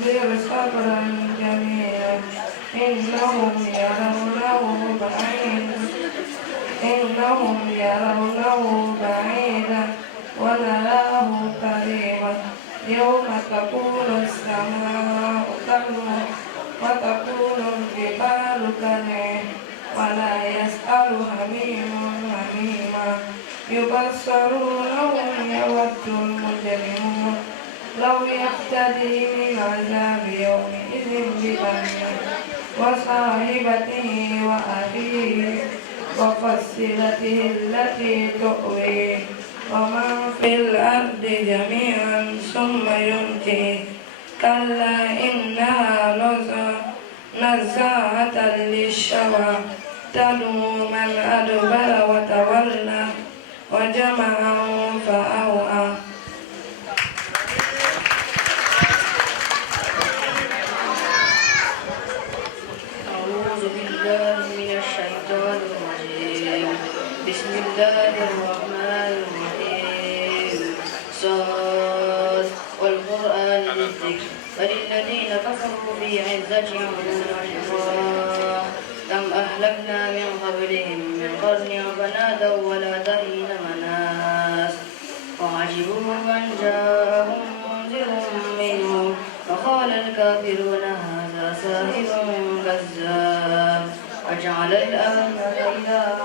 فاصبر صبرا جميلا إنهم يرونه بعيدا ونراه قريبا يوم تكون السماء كالمهل وتكون الجبال كالعهن ولا يسأل حميم حميما يبصرونهم يود المجرمون لو يفتدي من عذاب يومئذ ببنيه وصاحبته وأخيه وفصلته التي تؤويه ومن في الأرض جميعا ثم ينجيه كلا إنها نزاعة للشوى تدعو من أدبر وتولى وجمع فأوعى. أعوذ بالله من الشيطان الرجيم بسم الله الرحمن الرحيم صاد والقرآن الذكر فللذين كفروا في عزة وشقاق كم أهلكنا من قبلهم من قرن فنادوا ولا تحين مناس وعجبوا من جاءهم منذر منهم وقال الكافرون هذا ساحر كذاب وجعل الآلهة إلها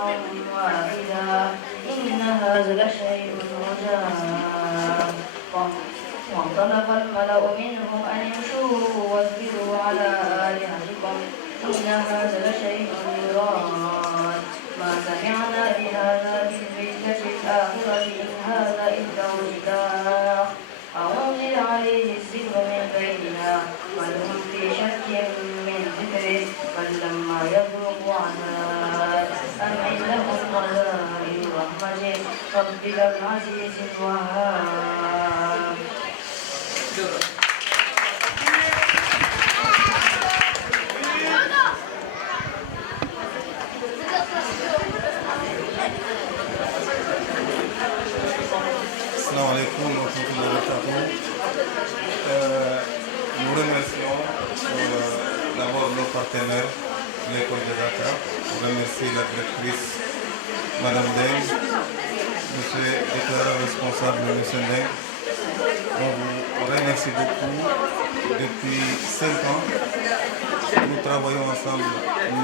واحدا إن هذا لشيء عجاب وانطلق الملأ منهم أن يمشوا واصبروا على آلهتكم إن هذا لشيء يراد ما سمعنا بهذا في الملة الآخرة إن هذا إلا اختلاق أنزل عليه الذكر من بيننا بل هم في شك من ذكره بل لما يذوقوا عذاب أم عندهم خزائن رحمته ربك العزيز الوهاب. Assalamu alaikum wa rahmatullahi wa barakatuh. Nous remercions d'abord nos partenaires, l'école de Dakar. On remercie la directrice, Madame Deng, Monsieur le déclarant responsable, Monsieur Deng. On vous remercie beaucoup. Depuis 5 ans, nous travaillons ensemble,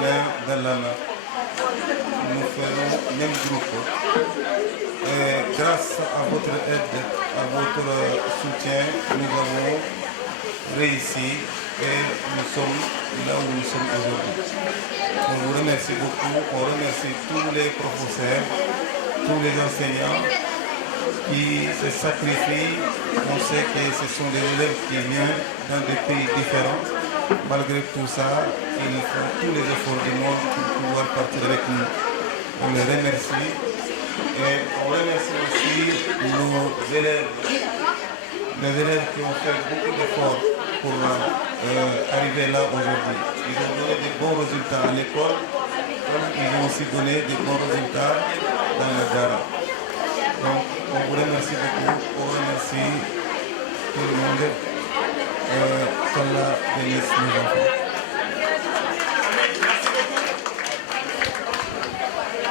main dans la main. Nous faisons le même groupe. Et grâce à votre aide, à votre soutien, nous avons réussi et nous sommes là où nous sommes aujourd'hui. On vous remercie beaucoup, on remercie tous les professeurs, tous les enseignants qui se sacrifient. On sait que ce sont des élèves qui viennent dans des pays différents. Malgré tout ça, ils font tous les efforts du monde pour pouvoir partir avec nous. On les remercie. Et on remercie aussi nos élèves, les élèves qui ont fait beaucoup d'efforts pour arriver là aujourd'hui. Ils ont donné de bons résultats à l'école, comme ils ont aussi donné de bons résultats dans le Dara. Donc on vous remercie beaucoup, on remercie tout le monde. Qu'Allah bénisse nos enfants.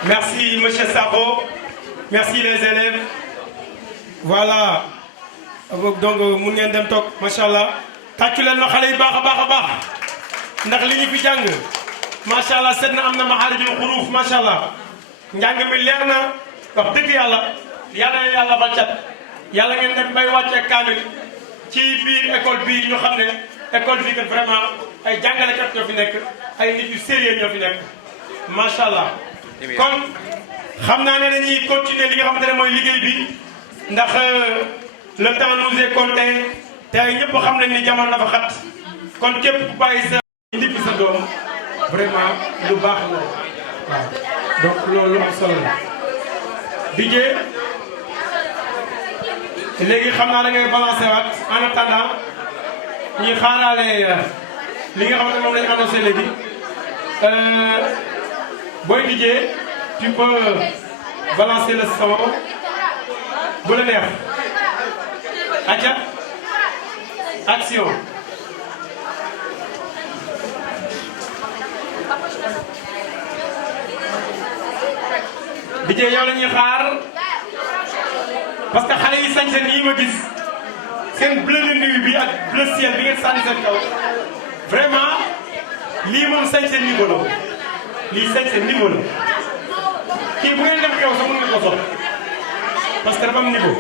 Merci Monsieur Sabo. Merci les élèves. Voilà. Donc mun ngeen dem toog macha allah tàccu leen ma xale yi baax a baax a baax ndax li ñu fi jàng macha allah seet na am na maxaarijul xuruuf macha allah njàng mi leer na wax dëgg yàlla yàlla ba cat yàlla ngeen dem bay wàccee kaamil ci biir école bii ñu xam ne école bii kat vraiment ay jàngalekat ñoo fi nekk ay nit yu sérieux ñoo fi nekk macha allah kon. xam naa ne dañuy continuer li nga xamante ne mooy liggéey bi ndax le temps nous est compté te ay ñëpp xam nañ ni jamono dafa xat kon képp ku bàyyi sa indi sa doom vraiment lu baax la waaw donc loolu am solo la DJ léegi xam naa da ngay balancer waat en attendant ñuy xaaraale li nga xamante ne moom lañu annoncé léegi booy DJ tu peux balancer le son bu la neex aca action DJ yow la ñuy xaar parce que xale yi sañse nii ma gis seen bleu de nuit bi ak bleu ciel bi ngeen sànni seen kaw vraiment lii moom sañse niveau la lii sañse niveau la kii bu ngeen dem xew sax mën ngeen ko sol parce que dafa am niveau.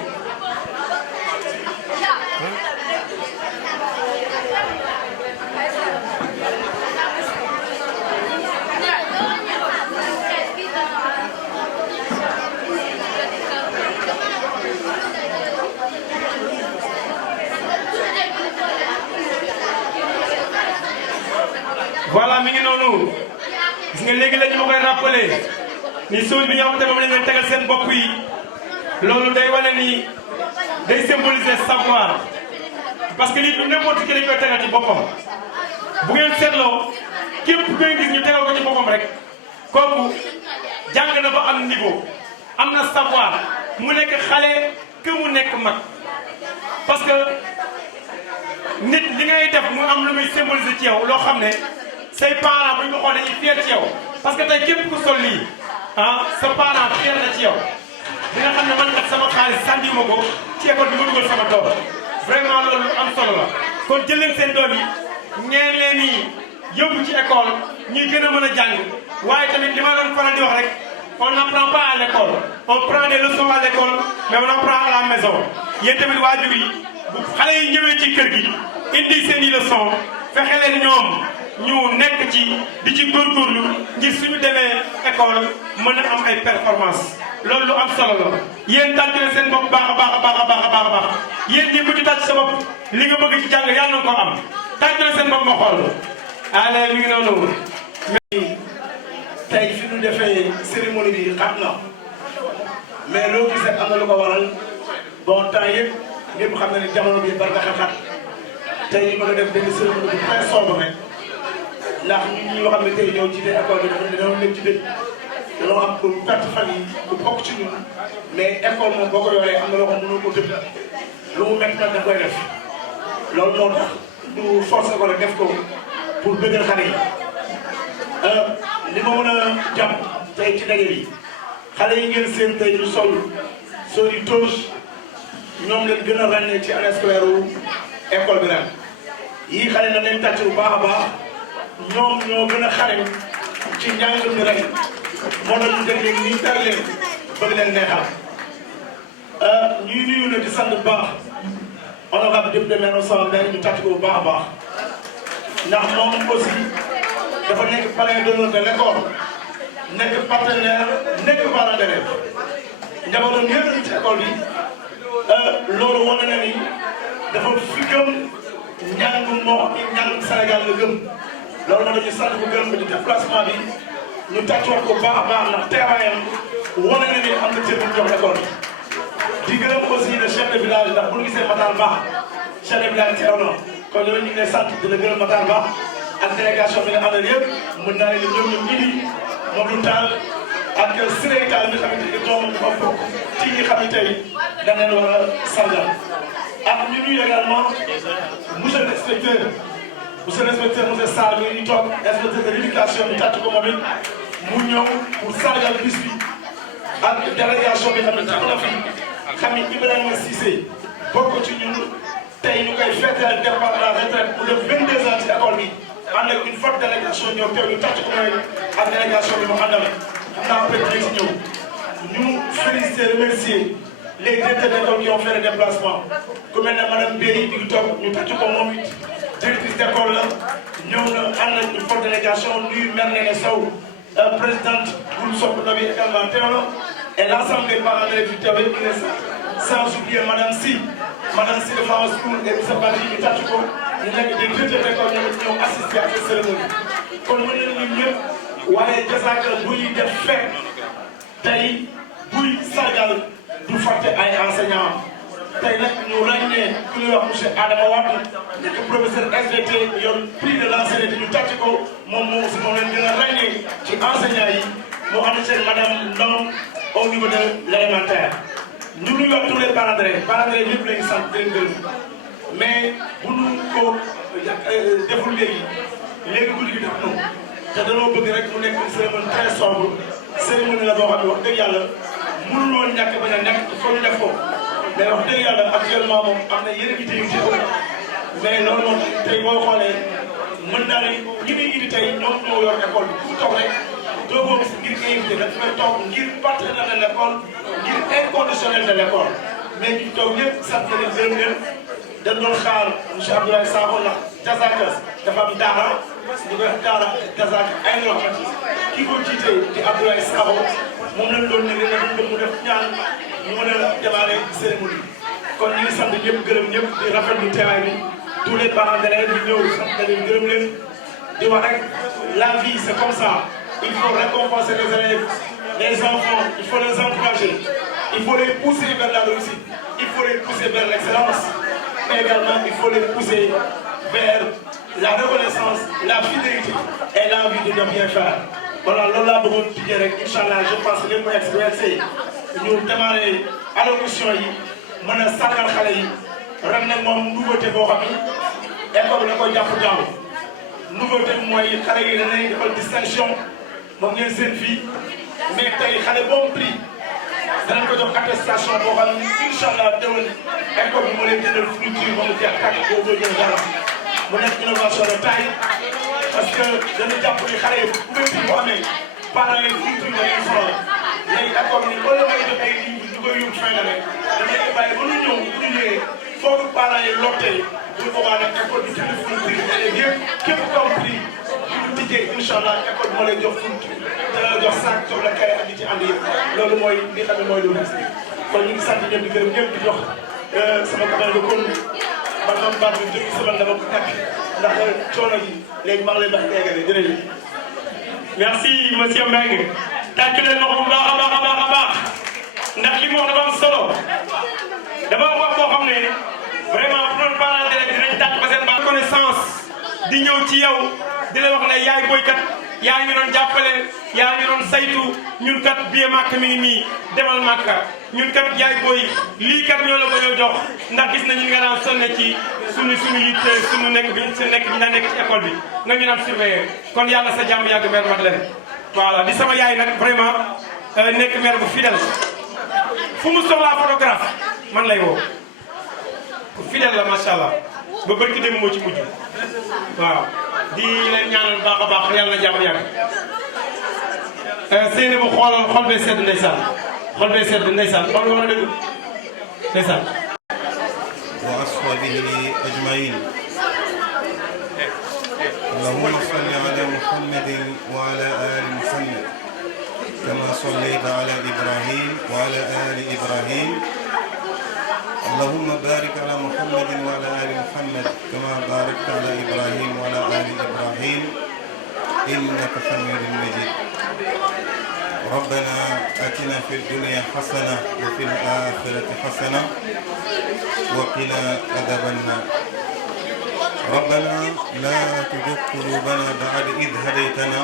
voilà mi ngi noonu gis nga léegi la ñu ma koy rappelé ni suul bi nga xamante moom la ñu leen tegal seen bopp yi loolu day wane ni day symboliser savoir parce que lii du n'importe qui lañ koy tegal ci boppam bu ngeen seetloo képp ku ngeen gis ñu tegal ko ci boppam rek kooku jàng na ba am niveau am na savoir mu nekk xale que mu nekk mag parce que nit li ngay def mu am lu muy symboliser ci yow loo xam ne say parents bu ñu ko xoolee dañuy fier ci yow parce que tey képp ku sol lii ah sa parent fier na ci yow di nga xam ne man kat sama xaalis sànniwuma ko ci école bi ma dugal sama doom vraiment loolu am solo la kon jël leen seen doom yi ngeen leen ni yóbbu ci école ñuy gën a mën a jàng waaye tamit li ma doon faral di wax rek on n'apprend pas à l'école on prend des leçons à l'école mais on apprend à la maison yéen tamit waajur yi bu xale yi ñëwee ci kër gi indi seen i leçon fexe leen ñoom ñu nekk ci di ci góorgóorlu ngir suñu demee école mën a am ay performance loolu lu am solo la yéen tàcc na seen bopp baax a baax a baax a baax a baax a baax yéen ñi bëgg tàcc sa bopp li nga bëgg ci jàng yàlla na ko am tàcc na seen bopp ma xool allez mi ngi noonu. tey fi ñu defee cérémonie bi xam na mais loo gis rek am na lu ko waral bon temps yëpp ñëpp xam na ne jamono bi bari na xat-xat tey ñu mën a def benn cérémonie bu très sobre rek ndax ñun ñi nga xam ne tey ñoo jiite école bi dañoo nekk ci dëkk dañoo am pour perte famille bu bokk ci ñun mais école moom boo ko yoree am na loo xam ne mënoo ko tëb lu mu métti nag da koy def loolu moo tax ñu forcé ko rek def ko pour bëggal xale yi. li ma mën a jàpp tey ci daje bi xale yi ngeen seen tey ñu sol yu toge ñoom leen gën a ràññee ci année scolaire wu école bi ren yii xale na leen tàcc bu baax a baax ñoom ñoo gën a xarañ ci njàng mi ren moo tax ñu dégg léegi nii tar leen bëgg leen neexal ñuy nuyu na di sant bu baax honorable député maire Moussa Mbène ñu tàcc ko bu baax a baax ndax moom aussi dafa nekk parrain d'honneur de l'école nekk partenaire nekk parent d'élève njabootam yëpp ñu ci école bi loolu wane na ni dafa fi gëm njàngum moo njàngum Sénégal la gëm loolu moo tax ñu sant ko gëm ci déplacement bi ñu tàccuwaat ko baax a baax ndax teewaayam wane na ni am na cër bu ñu jox école bi. di gërëm aussi le chef de village ndax bu ñu gisee Matar Ba chef de village teew na kon loolu ñu ngi lay sant di la gërëm Matar Ba. ak délégation bi nga àndal yëpp mën naa leen ñoom ñoom Idi Modou Tall ak Siré Tall mi xamante ni doom dafa bokk ci ñi xam ne tey da ngeen war a sargal ak ñu nuyu également monsieur l'inspecteur monsieur Sarr mi ñu toog inspecteur de l'éducation bi tàcc ko moom it mu ñëw pour sargal bis bi ak délégation bi xam ne tax na fi xam ni Ibrahima Cissé bokk ci ñun tey ñu koy fêter départ à la retraite pour le 22 ans ci école bi. ànd ak une forte délégation ñëw teew ñu tàcc ko mooy ak délégation bi mu àndal xam naa peut être si ñëw ñu féliciter remercier les directeurs d'école qui ont fait le déplacement ku mel ne madame Béy di toog ñu tàcc ko moom it directrice d'école la ñëw na ànd ak une forte délégation nuyu mère Néné Sow présidente groupe Sopp Nabi également teew na et l'ensemble des parents d'élèves yu teew yëpp sans oublier madame Sy de Flower School et monsieur Badji ñu tàcc ko ñu nekk des directeurs d'école ñoom assisté à cette cérémonie kon mën nañu ñun ñëpp waaye Jazaaka buy def fekk tey buy sargal du fàtte ay enseignants tey nag ñu ràññee ku ñuy wax monsieur Adama Wade nekk professeur SVT yor prix de l'ancienneté ñu tàcc ko moom moo aussi moom leen gën a ràññee ci enseignants yi mu ànd seen madame Ndong au niveau de l'élémentaire ñu ngi wax tous les parents d'élèves yëpp la ñu sant di leen gërëm mais bu ñu ko deful léegi guddi gi def noonu te danoo bëgg rek mu nekk une cérémonie très sobre cérémonie la boo xam ne wax dëgg yàlla mënul woon ñàkk bañ a nekk il faut ñu def ko mais wax dëgg yàlla actuellement moom am na yeneen idées yu ci ëpp mais loolu moom tey boo xoolee mën naa ne ñi muy indi tey ñoom ñoo yor école bi fu toog rek doogoo gis ngir invité dafa fay toog ngir partenaire de l' école ngir inconditionnel de l' école mais ñu toog ñëpp sant leen gërëm leen dañ doon xaar monsieur Abdoulaye Sakho ndax Jazaka dafa am daara ñu koy daara Jazaka ay loo xamante ki ko jiite di Abdoulaye Sakho moom lañ doon ne leen dañ mu def ñaan ñu mën a démarrer cérémonie kon ñu ngi sant ñëpp gërëm ñëpp di rafetlu teewaay bi tous les parents d'élèves di ñëw sant leen gërëm leen di wax rek la vie c'est comme ça il faut récompenser les élèves les enfants il faut les encourager il faut les pousser vers la réussite il faut les pousser vers l'excellence mais également il faut les pousser vers la reconnaissance la fidélité et l'envie de bien faire voilà loolu laa bëggoon tijjee rek incha allah je pense que lépp mooy expérience ñu démarrer allocution yi mën a sargal xale yi ren nag moom nouveauté boo xam ni école la ko jàpp daaw nouveauté bi mooy xale yi danañ defal distinction moom ngeen seen fii mais tey xale boobu prix danañ ko jox attestation boo xam ni incha allah déwén école bi moo leen jëndal fourniture ba mu jeex tàkk boo ko jël dara mu nekk innovation de taille parce que dañu jàpp ni xale yi couverture bu amee parents yi fourniture da leen solo léegi école ni wala may jox ay livre ñu koy yóbbu fin d'année dañuy bàyyi ba ñu ñëw bu ñu ñëwee foofu parents yi lottee bu boobaa nag école bi jënd fourniture élèves yëpp képp ku am prix bu ñu tijjee incha allah école bi moo lay jox fourniture dana la jox sac jox la kay ak li ci ànd yëpp loolu mooy li xam ne mooy lu des kon ñu ngi sant ñëpp di gërëm ñëpp di jox sama camarade de kon man man baat bi jëkk sama dama ko ñàkk ndax coono ji léegi maa ngi lay bax eggale jërëjëf. merci monsieur Mbengue tàccu leen wax bu baax a baax a baax a baax ndax li mu wax dafa am solo dafa wax boo xam ne vraiment pour le parent d'élève dinañ tàcc ba seen baax connaissance di ñëw ci yow di la wax ne yaay boykat yaa ñu doon jàppale yaa ñu doon saytu ñun kat biee màkk mi ngi nii demal màkka ñun kat yaay booy lii kat ñoo la ko ñoo jox ndax gis nañu nga daan sonne ci suñu yitte suñu nekk bi ñu daan nekk ci école bi nga ñu daan surveiller kon yàlla sa jàmm yàgg mère Madeleine voilà di sama yaay nag vraiment nekk mère bu fidèle fu mu soxlaa photographe man lay woo ku fidèle la macha allah ba barki dem moo ci mujj waaw di leen ñaanal baax a baax yàlla na jàmm yàgg Seyni bu xoolal xol bee sedd ndeysaan xol bee sedd ndeysaan xol nga war a déglu ndeysaan wa ashabihi ajmain اللهم صل على محمد وعلى آل محمد كما صليت على إبراهيم وعلى آل إبراهيم اللهم بارك على محمد وعلى آل محمد كما باركت على إبراهيم وعلى آل إبراهيم إنك حميد مجيد ربنا آتنا في الدنيا حسنة وفي الآخرة حسنة وقنا عذاب النار ربنا لا تزغ قلوبنا بعد إذ هديتنا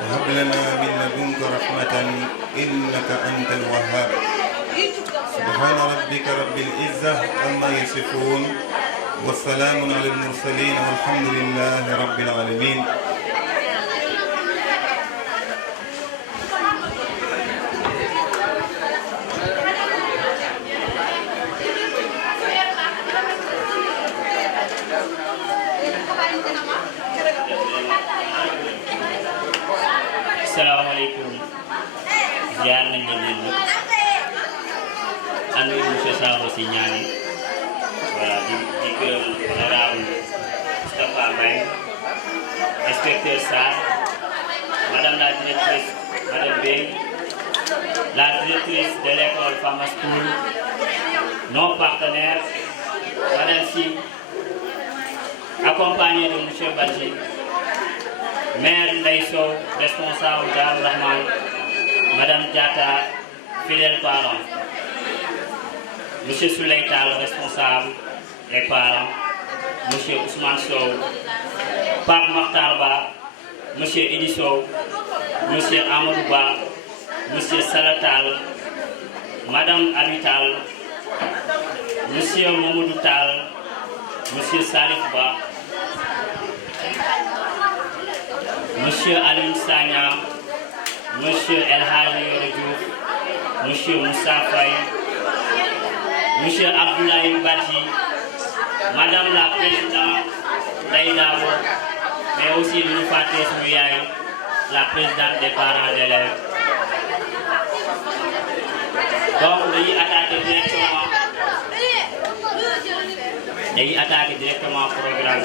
وهب لنا من لدنك رحمة إنك أنت الوهاب سبحان ربك رب العزة عما يصفون والسلام على المرسلين والحمد لله رب العالمين Assalamualaikum. Ziar nañ leen yéen ñëpp ànd ak monsieur Sakho si ñaan yi voilà di gërëm honorable Moustapha Mbaye inspecteur Sarr madame la directrice madame Bey la directrice de l'école Fama School nos partenaires madame Si accompagnée de monsieur Badji Maire Ndeye Sow, responsable d'Arou Rahman, Madame Diata, fidèle parent, Monsieur Souleytal, responsable des parents, Monsieur Ousmane Sow, Pape Makhtarba, Monsieur Edi Sow, Monsieur Amadou Ba, Monsieur Salatal, Madame Abital, Monsieur Mamoudou Tal, Monsieur Salif Ba, Monsieur Alim Sagna, Monsieur El Hadji Yoro Diouf, Monsieur Moussa Faye, Monsieur Abdoulaye Badji, Madame la Présidente Daïdabo, mais aussi nous Faté Souyaï, la présidente des parents d'élèves. Donc, nous attaquons directement le programme.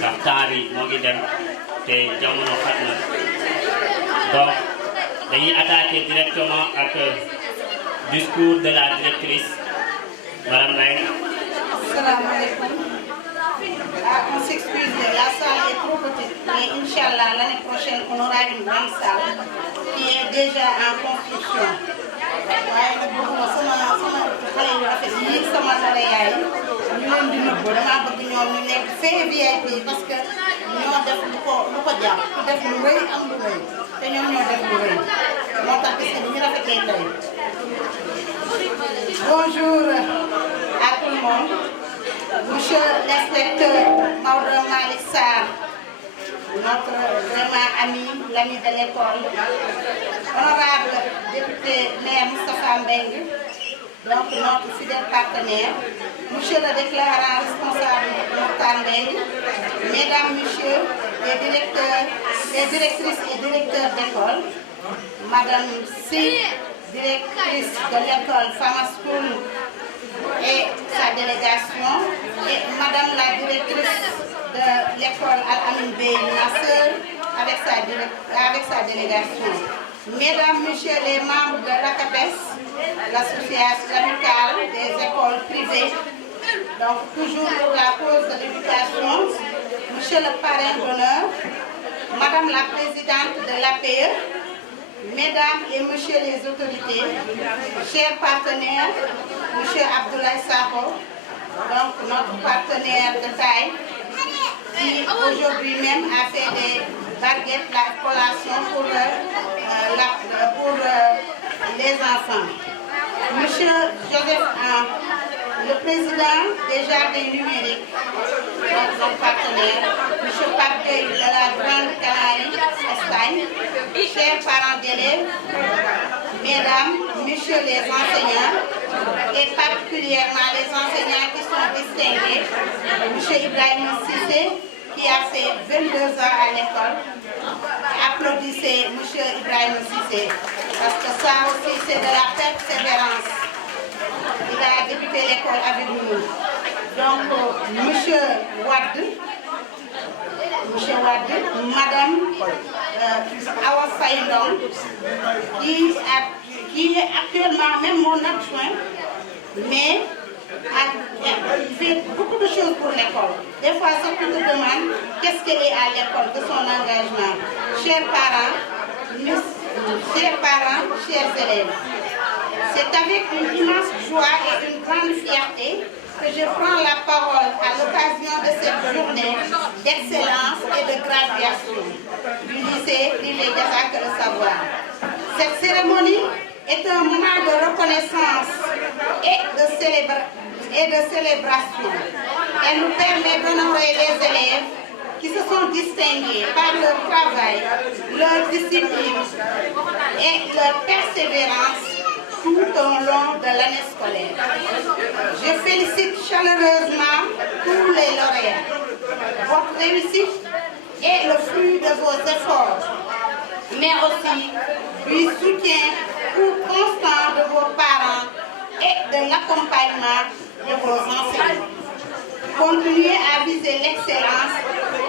Ndax temps bi moo ngi dem te jamono xat na donc dañuy attaquer directement ak discours de la directrice madame Mbengue. Salaamaaleykum. On s'excuse, la salle est trop petite, mais Inch'Allah l'année prochaine on aura une grande salle qui est déjà en construction. waaye nag bëgguma sama xale yu rafet yi sama xale yaay ñu leen di nëbb damaa bëgg ñoom ñu nekk fee VIP parce que ñoo def lu ko jàpp ku def lu rëy am lu rëy te ñoom ñoo def lu rëy moo tax gis nga ni ñu rafetee tey. Bonjour à tout le monde. Monsieur l'inspecteur Maodo Malick Sarr, notre vraiment ami, l'ami de l'école, honorable député maire Moustapha Mbengue, donc notre fidèle partenaire, monsieur le déclarant responsable Mokhtar Mbengue, mesdames, messieurs, les directeurs, les directrices et directeurs d'école, madame Si, directrice de l'école Fama School et sa délégation, et madame la directrice de l'école Al-Amin Bey Nasser avec sa délégation. Mesdames, messieurs les membres de l'ACAPES, l'association amicale des écoles privées, donc toujours pour la cause de l'éducation, monsieur le parrain d'honneur, madame la présidente de l'APE, mesdames et messieurs les autorités, chers partenaires, monsieur Abdoulaye Sakho, donc notre partenaire de taille, qui aujourd'hui même a fait des baguettes, la collation pour les enfants. Monsieur Joseph An, le président des jardins numériques, notre partenaire, monsieur Pape Gueye de la Grande Canarie, Espagne, chers parents d'élèves, mesdames, messieurs les enseignants, et particulièrement les enseignants qui sont distingués, monsieur Ibrahim Sissé, qui a fait 22 ans à l'école. Applaudissez monsieur Ibrahim Sissé, parce que ça aussi c'est de la persévérance. Il a débuté l'école avec nous. Donc, monsieur Wade, madame Awa Faïdon, qui est actuellement même mon adjoint, mais a fait beaucoup de choses pour l'école. Des fois, ça te demande qu'est-ce qu'elle est à l'école, de son engagement. Chers parents, chers élèves, c'est avec une immense joie et une grande fierté que je prends la parole à l'occasion de cette journée d'excellence et de graduation du lycée privé Diazaka le Savoir. Cette cérémonie est un moment de reconnaissance et de célébration. Elle nous permet d'honorer les élèves qui se sont distingués par leur travail, leur discipline et leur persévérance tout au long de l'année scolaire. Je félicite chaleureusement tous les lauréats. Votre réussite est le fruit de vos efforts, mais aussi du soutien constant de vos parents et de l'accompagnement de vos enseignants. Continuez à viser l'excellence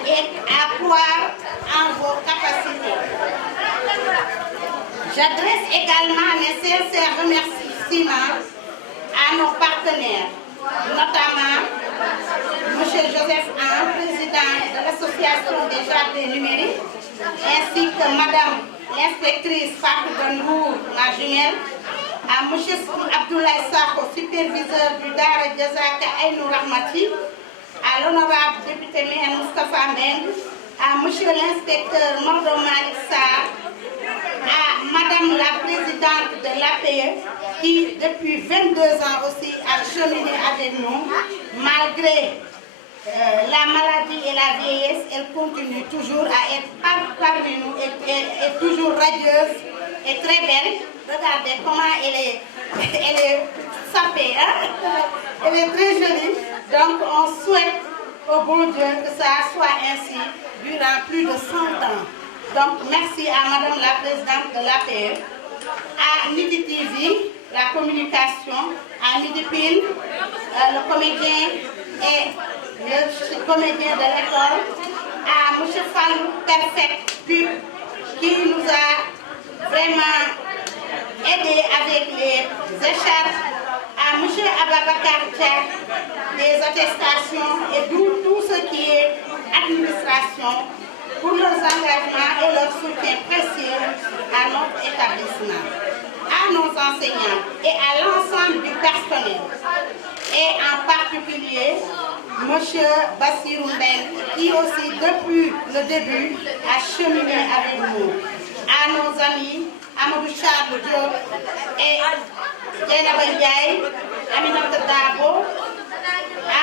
et à croire en vos capacités. J'adresse également mes sincères remerciements à nos partenaires, notamment M. Joseph An, président de l'association des jardins numériques, ainsi que Mme l'inspectrice Fatou Benbour, ma jumelle, à M. Abdoulaye Sakho, superviseur du Dara Diazaka Aïnou Rahmati, à l'honorable député maire Moustapha Mbengue, à M. l'inspecteur Maodo Malick Sarr, à Madame la présidente de l'APE, qui depuis 22 ans aussi a cheminé avec nous, malgré la maladie et la vieillesse, elle continue toujours à être parmi nous et toujours radieuse et très belle. Regardez comment elle est sapée, hein? Elle est très jolie. Donc on souhaite au bon Dieu que ça soit ainsi durant plus de 100 ans. Donc merci à Madame la Présidente de l'APE, à Midi TV, la communication, à Midi Pile, le comédien et le comédien de l'école, à M. Fallou Perfect Pub, qui nous a vraiment aidé avec les écharpes, à M. Ababakar Tchak, des attestations et tout ce qui est administration, pour leurs engagements et leur soutien précieux à notre établissement, à nos enseignants et à l'ensemble du personnel. Et en particulier, M. Bassirou Mbeng, qui aussi depuis le début a cheminé avec nous. À nos amis, Amadou Chadou Diop et Djenaba Ndiaye, Aminata Dabo,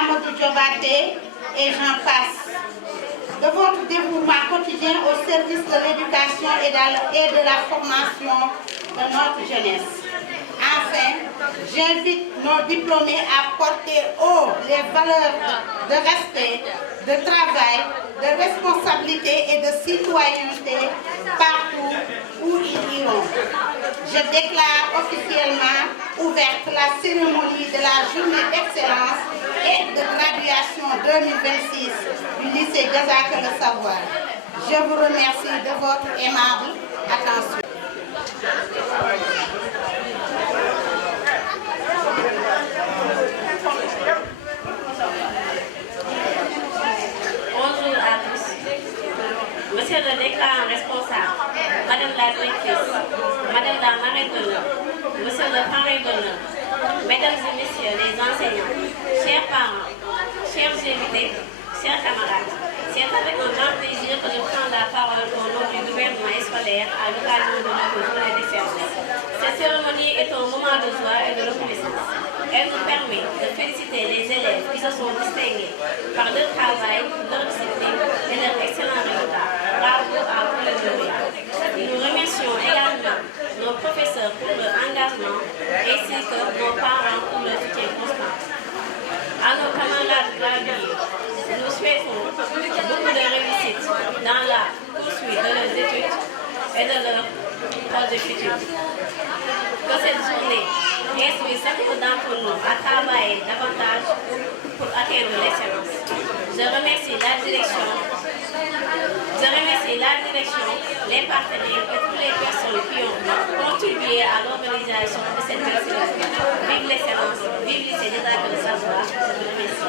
Amadou Diobate et j'en passe. De votre dévouement quotidien au service de l'éducation et de la formation de notre jeunesse. Enfin, j'invite nos diplômés à porter haut les valeurs de respect, de travail, de responsabilité et de citoyenneté partout où ils iront. Je déclare officiellement ouverte la cérémonie de la journée d'excellence et de graduation 2026 du lycée Gazaka Le Savoir. Je vous remercie de votre aimable attention. Bonjour à tous. Monsieur le déclarant responsable, Madame la directrice, Madame la marraine d'honneur, Monsieur le parrain d'honneur, Mesdames et Messieurs les enseignants, chers parents, chers invités, chers camarades, c'est avec un grand plaisir que je prends la parole au nom du gouvernement scolaire à l'occasion de notre journée d'excellence. Cette cérémonie est un moment de joie et de reconnaissance. Elle nous permet de féliciter les élèves qui se sont distingués par leur travail, leur discipline et leur excellent résultat. Bravo à tous les lauréats. Nous remercions également nos professeurs pour leur engagement ainsi que nos parents pour leur soutien constant. À nos camarades gradués, nous souhaitons beaucoup de réussite dans la poursuite de leurs études et de leurs projets futurs. Que cette journée inspire chacun d'entre nous à travailler davantage pour atteindre l'excellence. Je remercie la direction, les partenaires et toutes les personnes qui ont contribué à l'organisation de cette belle cérémonie. Vive l'excellence, vive le lycée Gazaka Le Savoir. Je vous remercie.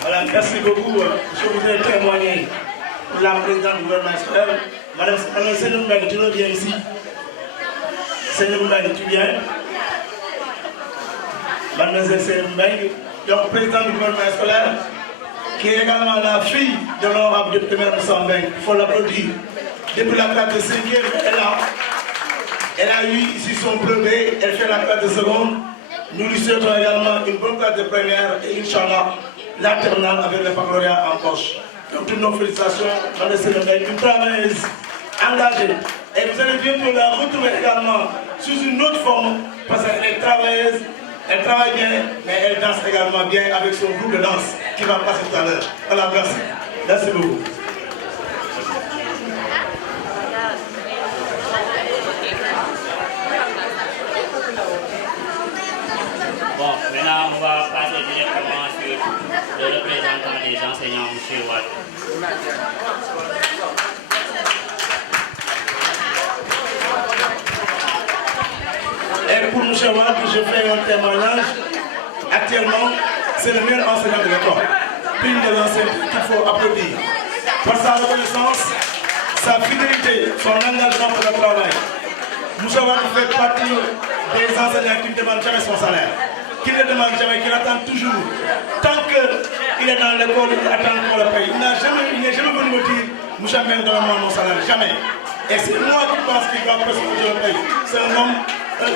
Voilà, merci beaucoup. Je voudrais témoigner pour la présidente du gouvernement scolaire. Madame Senou Mbeng, tu reviens ici. Senou Mbeng, tu viens. Mademoiselle Senou Mbeng, donc présidente du gouvernement scolaire, qui est également la fille de l'honorable député Moussa Mbeng. Il faut l'applaudir. Depuis la classe de 5e, elle a eu ici son brevet, elle fait la classe de seconde. Nous lui souhaitons également une bonne classe de première et Inch'Allah, la terminale avec le baccalauréat en poche. Donc toutes nos félicitations, Madame Senou Mbeng, une travailleuse engagée. Et vous allez bientôt la retrouver également sous une autre forme, parce qu'elle est travailleuse, elle travaille bien, mais elle danse également bien avec son groupe de danse qui va passer tout à l'heure. Voilà, merci. Merci beaucoup. Bon, maintenant on va passer directement sur le représentant des enseignants, M. Watt. Et pour M. Watt, je fais un témoignage. Actuellement, c'est le meilleur enseignant de l'école. Une des enseignants qu'il faut applaudir. Par sa reconnaissance, sa fidélité, son engagement pour le travail. M. Watt fait partie des enseignants qui ne demandent jamais son salaire. Qui ne demande jamais, qui l'attend toujours. Tant qu'il est dans l'école, il attend qu'on le paye. Il n'est jamais venu me dire, M. Mbeng, donne-moi mon salaire. Jamais. Et c'est moi qui pense qu'il doit presque que je le paye. C'est un homme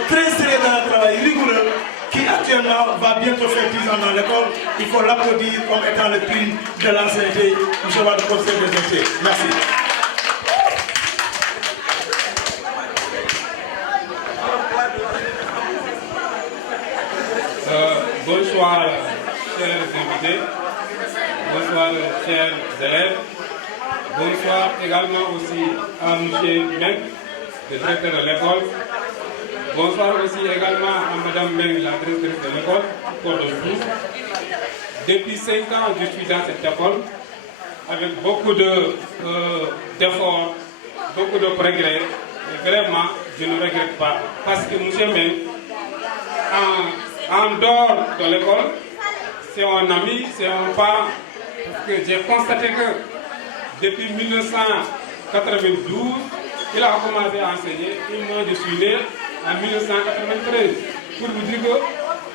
très sérieux dans le travail, rigoureux, qui actuellement va bientôt faire 10 ans dans l'école. Il faut l'applaudir comme étant le prix de l'ancienneté. M. Wade, professeur des métiers. Merci. Bonsoir, chers invités. Bonsoir, chers élèves. Bonsoir également aussi à M. Meng, le directeur de l'école. Bonsoir aussi également à Mme Meng, la directrice de l'école, pour le coup. Depuis 5 ans, je suis dans cette école avec beaucoup d'efforts, beaucoup de progrès. Et vraiment, je ne regrette pas. Parce que M. Meng, en dehors de l'école, c'est un ami, c'est un parent. Parce que j'ai constaté que depuis 1992, il a commencé à enseigner. Et moi, je suis né en 1993. Pour vous dire que,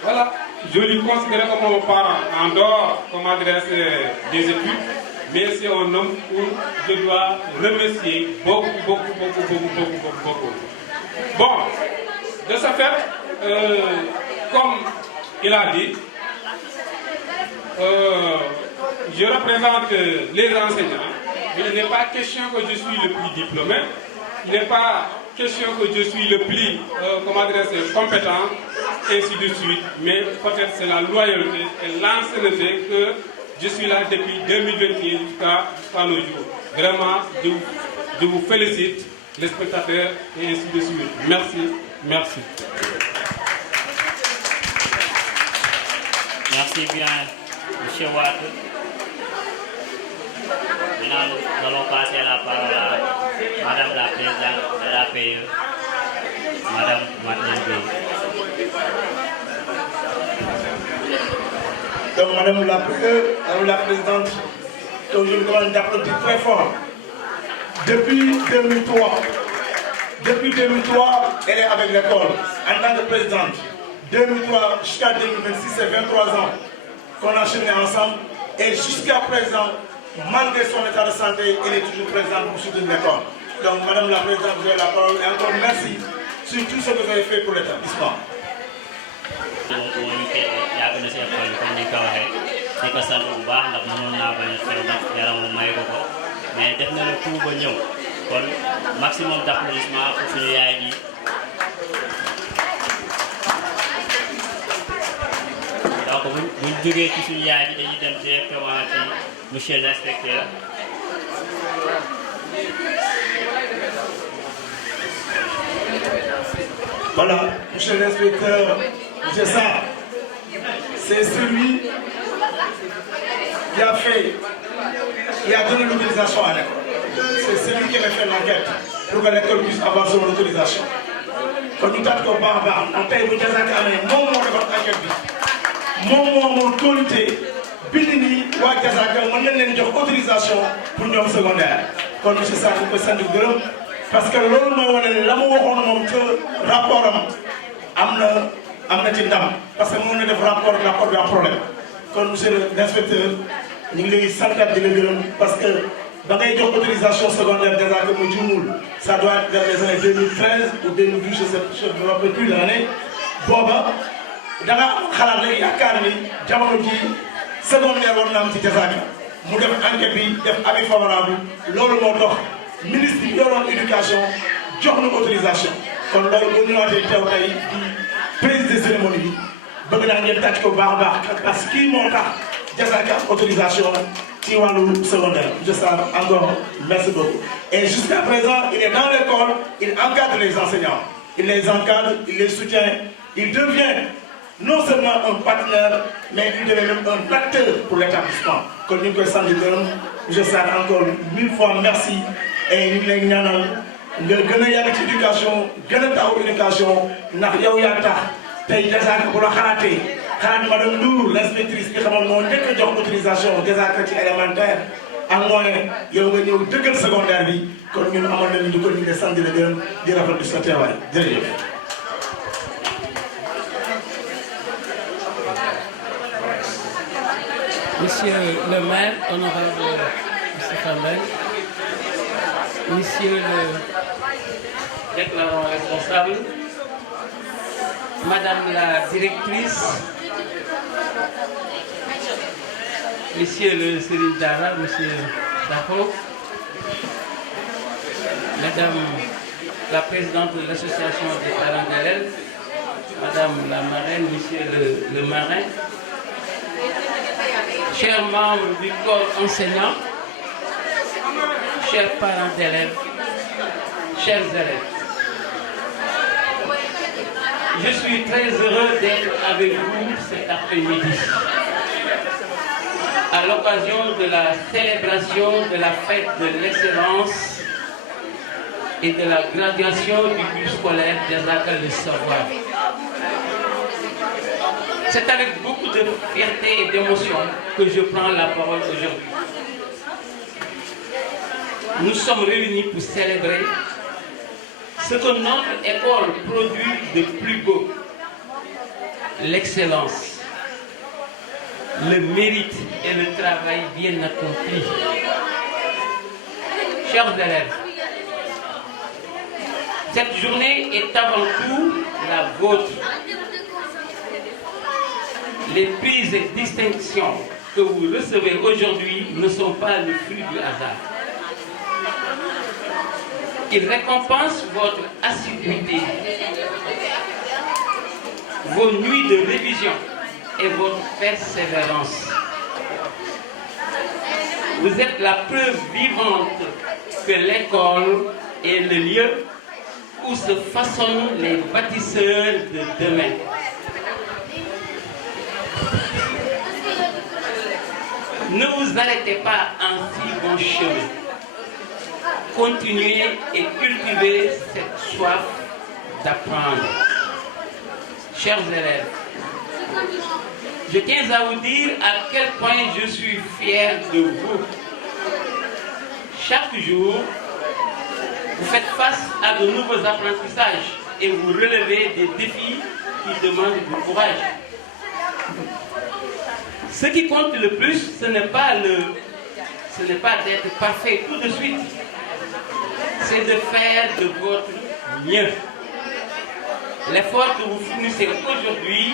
voilà, je lui considère comme mon parent en dehors, comme adresse des études. Mais c'est un homme où je dois remercier beaucoup. Bon, de ce fait, comme il a dit, je représente les enseignants. Il n'est pas question que je suis le plus diplômé. Il n'est pas question que je suis le plus compétent, ainsi de suite. Mais peut-être c'est la loyauté et l'ancienneté que je suis là depuis 2021 jusqu'à nos jours. Vraiment, je vous félicite, les spectateurs, et ainsi de suite. Merci. Merci bien, M. Wade. Maintenant, nous allons passer la parole à Madame la Présidente de l'APE, Madame Madeleine. Donc, Madame la Présidente, je vous demande d'applaudir très fort. Depuis 2003, elle est avec l'école en tant que présidente. 2003 jusqu'à 2026, c'est 23 ans qu'on a cheminé ensemble. Et jusqu'à présent, malgré son état de santé, elle est toujours présente pour soutenir l'école. Donc, Madame la Présidente, vous avez la parole. Et encore merci sur tout ce que vous avez fait pour l'établissement. mais def na le tout ba ñëw kon maximum d'applaudissements pour suñu yaay ji. Donc buñ jógee ci suñu yaay ji dañuy dem directement ci monsieur l'inspecteur. Voilà, monsieur l'inspecteur, monsieur Sarr, c'est celui qui a donné l'autorisation à l'école. C'est celui qui avait fait l'enquête pour que l'école puisse avoir son autorisation. Quand nous avons fait baax on tey bu Diazaka amee moom moo defoon enquête bi moom moo qualité bind ni waa Diazaka mën nañ leen jox autorisation pour ñoom secondaire. Kon monsieur Sarr ñu koy sant gërëm parce que loolu mooy wane ne la mu waxoon moom ca rapport am na ci ndam parce que mën na def rapport bi am problème. Kon monsieur l'inspecteur ñu ngi lay santat di la gërëm parce que ba ngay jox autorisation secondaire déjà que mu juumul ça doit être vers les années 2013 ou 2012 je ne me rappelle plus l'année booba da nga xalaat léegi yaakaar ni jamono ji secondaire war na am ci Diazaka mu def enquête bi def avis favorable loolu moo tax ministre bi yoroon éducation jox na autorisation kon loolu bu ñu ñëwaatee teew tey di présider cérémonie bi bëgg naa ngeen tàcc ko baax a baax parce que kii moo tax Diazaka autorisation ci wàllu secondaire. Je sais encore, merci beaucoup. Et jusqu'à présent, il est dans l'école, il encadre les enseignants. Il les encadre, il les soutient. Il devient non seulement un partenaire, mais il devient même un acteur pour l'établissement. Comme nous pouvons je sais encore 1000 fois merci. Et nous les ñaanal nga gën a yàgg ci éducation, gën a taxaw éducation ndax yow yaa tax tey Diazaka bu la xalaatee. Xanaa madame Ndour l'inspectrice bi xamoon moo njëkk a jox autorisation Diazaka ci élémentaire ak moyen yow nga ñëw dëggal secondaire bi kon ñun amoon nañu du ko ñu ngi sant di la gërëm di rafetlu sa teewaay jërëjëf. Monsieur le maire, honorable Monsieur Kambel, Monsieur le déclarant responsable, Madame la directrice, Monsieur le Serigne Dara, Monsieur Sakho, Madame la présidente de l'association des parents d'élèves, Madame la marraine, Monsieur le marin, chers membres du corps enseignant, chers parents d'élèves, chers élèves. Je suis très heureux d'être avec vous cet après-midi à l'occasion de la célébration de la fête de l'excellence et de la graduation du bus scolaire des Écoles de Savoir. C'est avec beaucoup de fierté et d'émotion que je prends la parole aujourd'hui. Nous sommes réunis pour célébrer ce que notre école produit de plus beau, l'excellence, le mérite et le travail bien accompli. Chers élèves, cette journée est avant tout la vôtre. Les prix et distinctions que vous recevez aujourd'hui ne sont pas le fruit du hasard. Ils récompensent votre assiduité, vos nuits de révision et votre persévérance. Vous êtes la preuve vivante que l'école est le lieu où se façonnent les bâtisseurs de demain. Ne vous arrêtez pas en si bon chemin. Continuez et cultivez cette soif d'apprendre. Chers élèves, je tiens à vous dire à quel point je suis fier de vous. Chaque jour, vous faites face à de nouveaux apprentissages et vous relevez des défis qui demandent du courage. Ce qui compte le plus, ce n'est pas d'être parfait tout de suite. C'est de faire de votre mieux. L'effort que vous fournissez aujourd'hui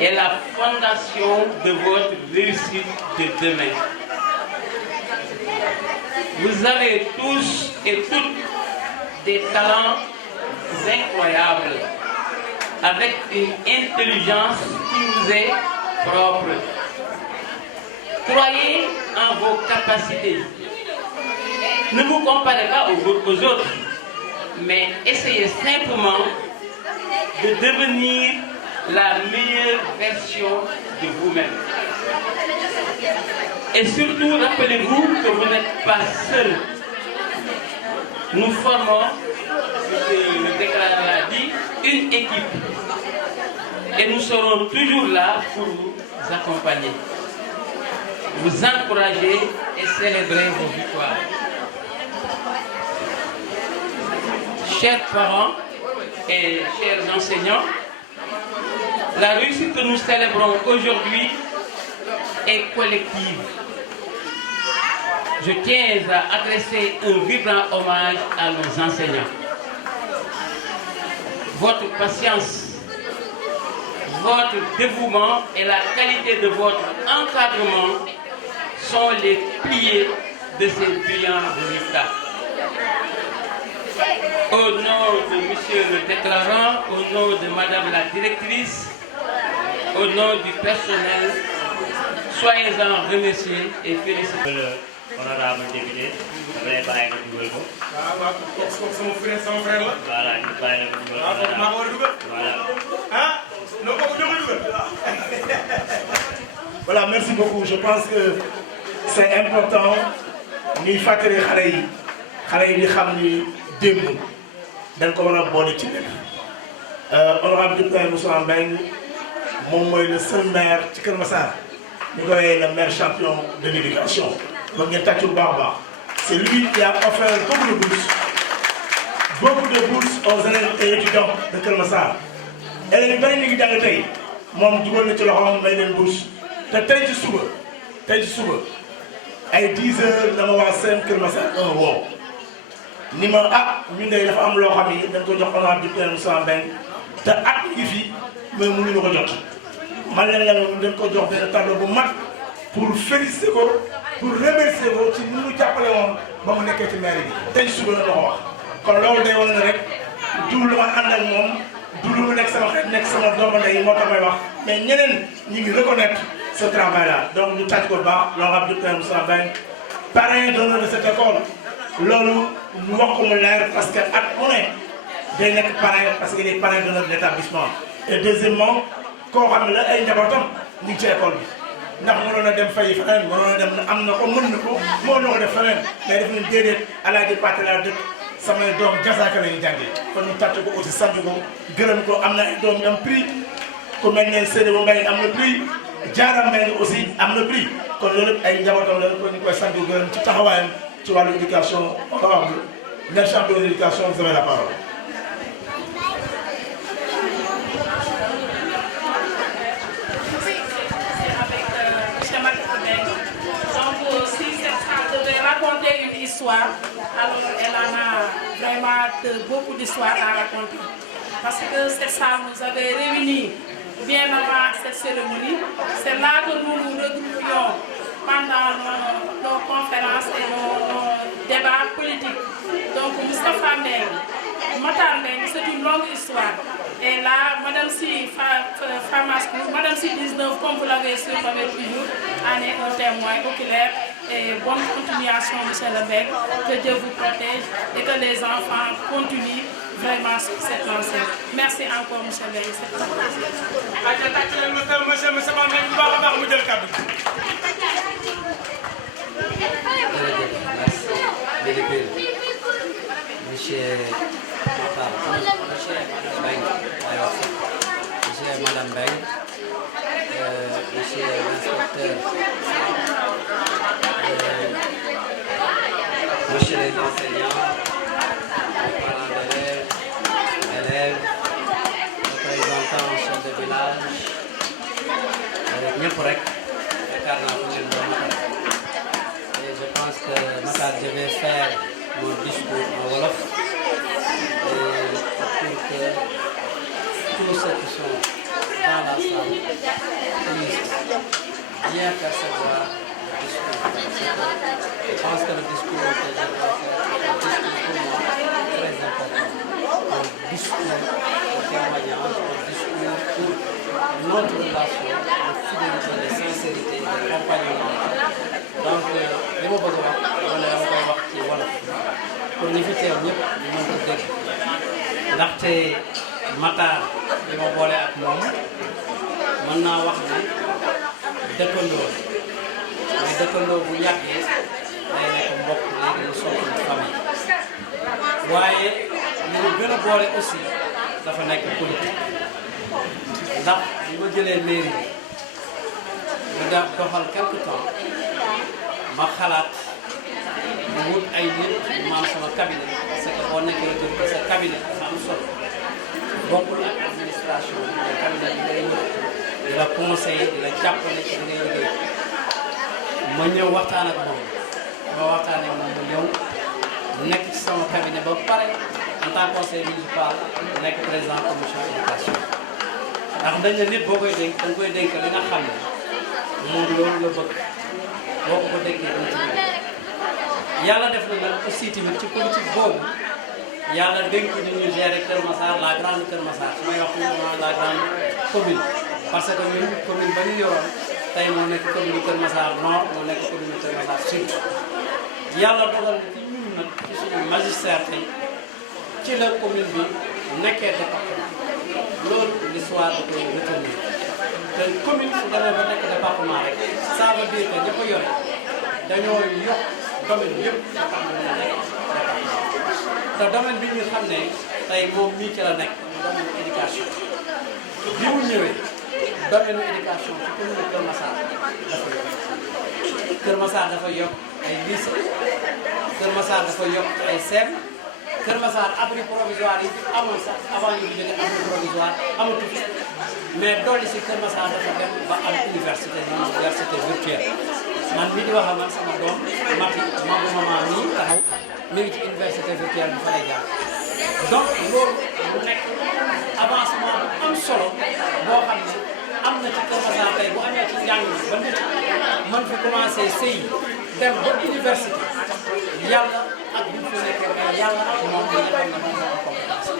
est la fondation de votre réussite de demain. Vous avez tous et toutes des talents incroyables, avec une intelligence qui vous est propre. Croyez en vos capacités. Ne vous comparez pas aux autres, mais essayez simplement de devenir la meilleure version de vous-même. Et surtout, rappelez-vous que vous n'êtes pas seul. Nous formons, le déclarant l'a dit, une équipe. Et nous serons toujours là pour vous accompagner, vous encourager et célébrer vos victoires. Chers parents et chers enseignants, la réussite que nous célébrons aujourd'hui est collective. Je tiens à adresser un vibrant hommage à nos enseignants. Votre patience, votre dévouement et la qualité de votre encadrement sont les piliers de ces brillants résultats. Au nom de Monsieur le déclarant, au nom de Madame la directrice, au nom du personnel, soyez-en remerciés et félicité. Honorable député, dafay bàyyi nga dugal ko. waaw sama frère la. voilà ñu bàyyi la nga dugal. waaw maa ko war a dugal. voilà. ah non kooku ñoo koy dugal. Voilà, merci beaucoup. Je pense que c'est important ñuy fàttali xale yi di xam ni démb dañ ko war a boole ci lépp. Honorable député Moussa Mbengue moom mooy le seul maire ci Kër Massar ñu koy le maire champion de l'éducation. Donc c'est lui qui a offert beaucoup de bourses aux élèves et étudiants de Kër Massar. élèves yi bari ñu ngi jàng tey moom dugal na ci loxoom may leen bourse te tey ci suba ay 10 heures dama waa CEM Kër Massar woo ni ma ñun de dafa am loo xam ni dañ ko jox honorable député Moussa Mbengue te at mi ngi fii mais mënuñu ko jot man leen yàlla dañ ko jox benn tableau bu mag pour féliciter ko pour remercier ko ci ni mu jàppale woon ba mu nekkee ci maire bi tey suba la ko wax kon loolu day wane ne rek du lu ma ànd ak moom du lu mu nekk sama xeet nekk sama doomu ndey moo tax may wax mais ñeneen ñi ngi reconnaître ce travail là donc ñu tàcc ko baax loo xam ne Moussa Mbengue parrain d'honneur de cette école loolu ñu wax ko mu leer parce que at mu ne day nekk parrain parce que il est parrain d'honneur de l'établissement et deuxièmement koo xam ne la ay njabootam ñu ngi ci école bi ndax mënoon na dem fay feneen mënoon na dem am na ko mën na ko moo na ko def feneen mais def nañ déedéet alaaji Pathé laa dëkk samay doom jasaaka la ñu jàngee kon ñu tàcc ko aussi sant ko gërëm ko am na ay doom yu am prix ku mel ne Seydou Mbaye am na prix Diarra Mbaye aussi am na prix kon loolu ay njabootam la kon ñu koy sant gërëm ci taxawaayam ci wàllu éducation honorable le champion de l'éducation vous avez la parole. Raconter une histoire, alors elle en a vraiment beaucoup d'histoires à raconter. Parce que cette salle nous avait réunis bien avant cette cérémonie. C'est là que nous nous regroupions pendant nos conférences et nos débats politiques. Donc Moustapha Mbengue, Matar Mbengue, c'est une longue histoire. Et là, Madame Si, Madame Si 19, comme vous l'avez surveillé toujours, en est un témoin oculaire. Et bonne continuation, M. Mbengue, que Dieu vous protège et que les enfants continuent vraiment sur cette lancée. Merci encore, M. Mbengue. Monsieur et Madame Mbengue, monsieur l'inspecteur, monsieur les enseignants, les parents d'élèves, représentants chefs de village, ñëpp rek yaakaar naa ko ngeen doon Matar. Et je pense que Matar, je vais faire mon discours en wolof pour que tous ceux qui sont dans la salle puissent bien percevoir le discours. Je pense que le discours que je dois faire est un discours pour moi très important. Un discours de témoignage, un discours pour notre relation de fidélité, de sincérité, de compagnon. Donc, li ma bëgg a wax wala dama koy wax ci wolof pour ñu fi teew ñëpp ñu mën ko dégg ndaxte Matar li ma boole ak moom mën naa wax ne dëkkandoo mais dëkkandoo bu yàggee day nekk mbokk léegi ñu soxla famille waaye li ñu gën a boole aussi dafa nekk politique ndax bi ma jëlee mairie bi ñu def doxal quelque temps ma xalaat mu wut ay nit mu am sama cabinet parce que boo nekkee kër sa cabinet dafa am solo bokkul ak administration bi mais cabinet bi ngay ñëw di la conseiller di la jàppale ci li ngay liggéey ma ñëw waxtaan ak moom ma waxtaan ak moom ma ñëw nekk ci sama cabinet ba pare en tant que conseiller municipal nekk président commission éducation ndax dañ ne nit boo koy dénk da nga koy dénk li nga xam ne moom loolu la bëgg boo ko dénkee dina ci biir yàlla def na nag aussi tamit ci politique boobu yàlla dénk ni ñu gérer Kër Massar la grande Kër Massar su may wax la grande commune parce que ñun commune ba ñu yoroon tey moo nekk commune Kër Massar nord moo nekk commune Kër Massar sud yàlla dogal na ci ñun nag ci suñu magistère tey ci la commune bi nekkee département loolu l'histoire da koy retenir te commune su demee ba nekk département rek ça veut dire que ña ko yore dañoo yokk domaine yëpp nga xam ne mën na nekk département te domaine bi ñu xam ne tey moom mii ci la nekk domaine éducation bi mu ñëwee domaine éducation ci commune Kër Massar dafa yokk Kër Massar dafa yokk ay lycée Kër Massar dafa yokk ay CEM Kër Massar abri provisoire yi amoon sax avant ñu jóge abri provisoire amatu fi mais dolli si Kër Massar dafa dem ba am université virtuelle man mii di wax man sama doom Mati magu maman mii taxaw mi ngi ci université virtuelle bi fa lay jaar donc loolu mu nekk avancement bu am solo boo xam ne am na ci Kër Massar tey bu amee ci njàng mi ba nit mën fi commencé sëy dem ba université yàlla ak bu fi nekkee mais yàlla ak moom li nga xam ne moom moo am compétence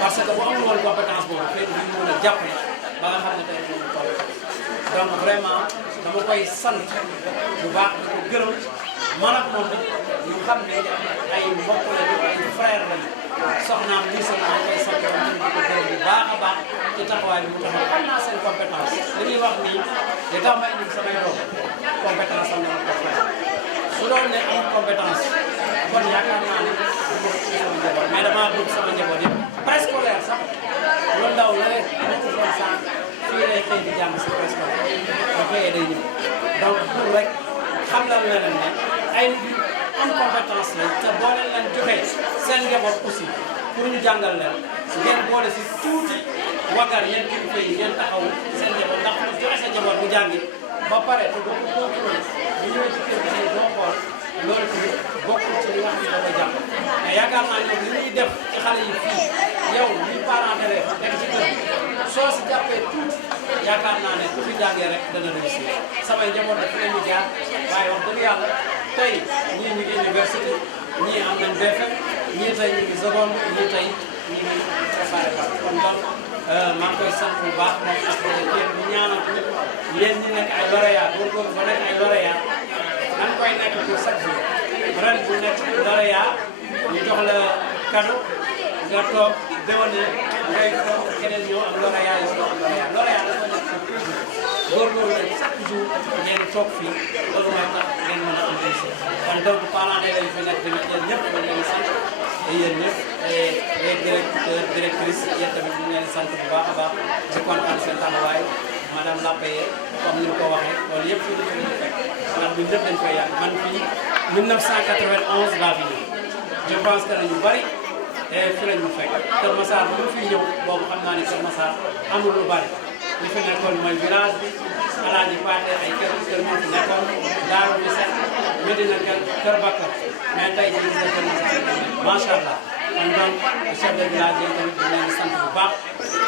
parce que bu amul woon compétence boobu xëy na ñu mën a jàppale ba nga xam ne tey moom toll donc vraiment dama koy sant bu baax di ko gërëm man ak moom ñu xam ne ay mbokk lañu ay frère lañu soxnaam lii sama maa koy sant moom di ko gërëm bu baax a baax ci taxawaay bi mu taxaw xam naa seen compétence li ñuy wax nii li tax may indi samay doom compétence am na ma ko fay su doon ne am compétence kon yaakaar naa ne du ma sama njaboot mais damaa bëgg sama njaboot yëpp préscolaire sax lu ndaw la rek nekk comme ça fii lay xëy di jàng si préscolaire ba xëyee day ñëw donc pour rek xam la leen ne ay nit am compétence la te boo leen leen joxee seen njaboot aussi pour ñu jàngal leen ngeen boole si tuuti wagar yéen kilifa yi ngeen taxaw seen njaboot ndax mu joxe sa njaboot mu jàngi ba pare te doo ko contrôlé bu ñëwee ci kër gi doo xool loolu tamit bokkul ci li nga xam ne da koy jàpp mais yaakaar naa ñoom li ñuy def ci xale yi fii yow li parent d'élève nekk ci kër soo si jàppee tuuti yaakaar naa ne ku fi jàngee rek dana réussir samay njaboot daf leen ñu jaar waaye wax dëgg yàlla tey ñii ñu ngi université ñii am nañ BFM ñii tey ñu ngi seconde ñii tey ñu ngi préparé ba kon donc maa ngi koy sant bu baax moom ak yéen ñu ñaanal tamit yéen ñi nekk ay lauréat góorgóorlu ba nekk ay lauréat dañ koy nekk pour chaque jour ren bu nekk lauréat ñu jox la cadeau nga toog déwénee ngay toog keneen ñëw am lauréat yi am lauréat la ko nekk pour toujours góorgóorlu leen chaque jour ngeen toog fii loolu mooy tax ngeen mën a am réussite kon donc parents d'élèves yi fi nekk tamit yéen ñëpp dañ leen sant te yéen ñëpp les directeurs directrices yéen tamit ñu leen sant bu baax a baax di kontaan seen taxawaay madame Lapeye comme ni ñu ko waxee loolu yëpp fii dañu ko fekk ndax ñun ñëpp dañ koy yàgg man fii 1991 laa fi ñëw je pense que ñu bari fi lañ ma fekk Kër Massar bu ñu fiy ñëw boobu xam naa ne Kër Massar amul lu bari li fi nekkoon mooy village bi Alaaji Paate ay kër moo fi nekkoon Daaru bi set Medina Kër Bakka mais tey jii gis nga Kër Massar macha allah kon donc chef de village yi tamit di leen sant bu baax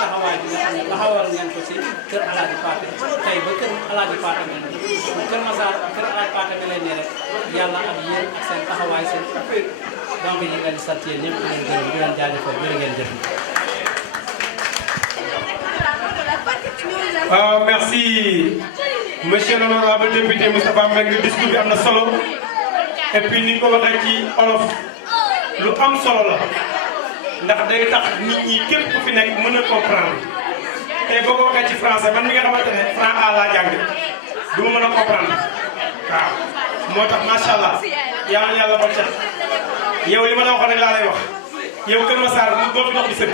taxawaay bi nga xam ne taxawal ngeen ko si kër Alaaji Paate tey ba kër Alaaji Paate mel nii Kër Massar kër Alaaji Paate mel nii rek yàlla ak yéen ak seen taxawaay seen uppéer donc ñu ngi leen di sant yéen ñëpp di leen gërëm di leen jaajëfal jërë ngeen jëf. Merci monsieur l'honorable député Moustapha Mbengue discours bi am na solo et puis ni ko waxee ci olof lu am solo la ndax day tax nit ñi képp ku fi nekk mën a comprendre tey boo ko waxee ci français man mi nga xamante ne franc A laa jàng du ma mën a comprendre waaw moo tax macha allah yàlla na yàlla ba ca yow li ma la waxoon rek laa lay wax yow Kër Massar mu doo fi dox di sëb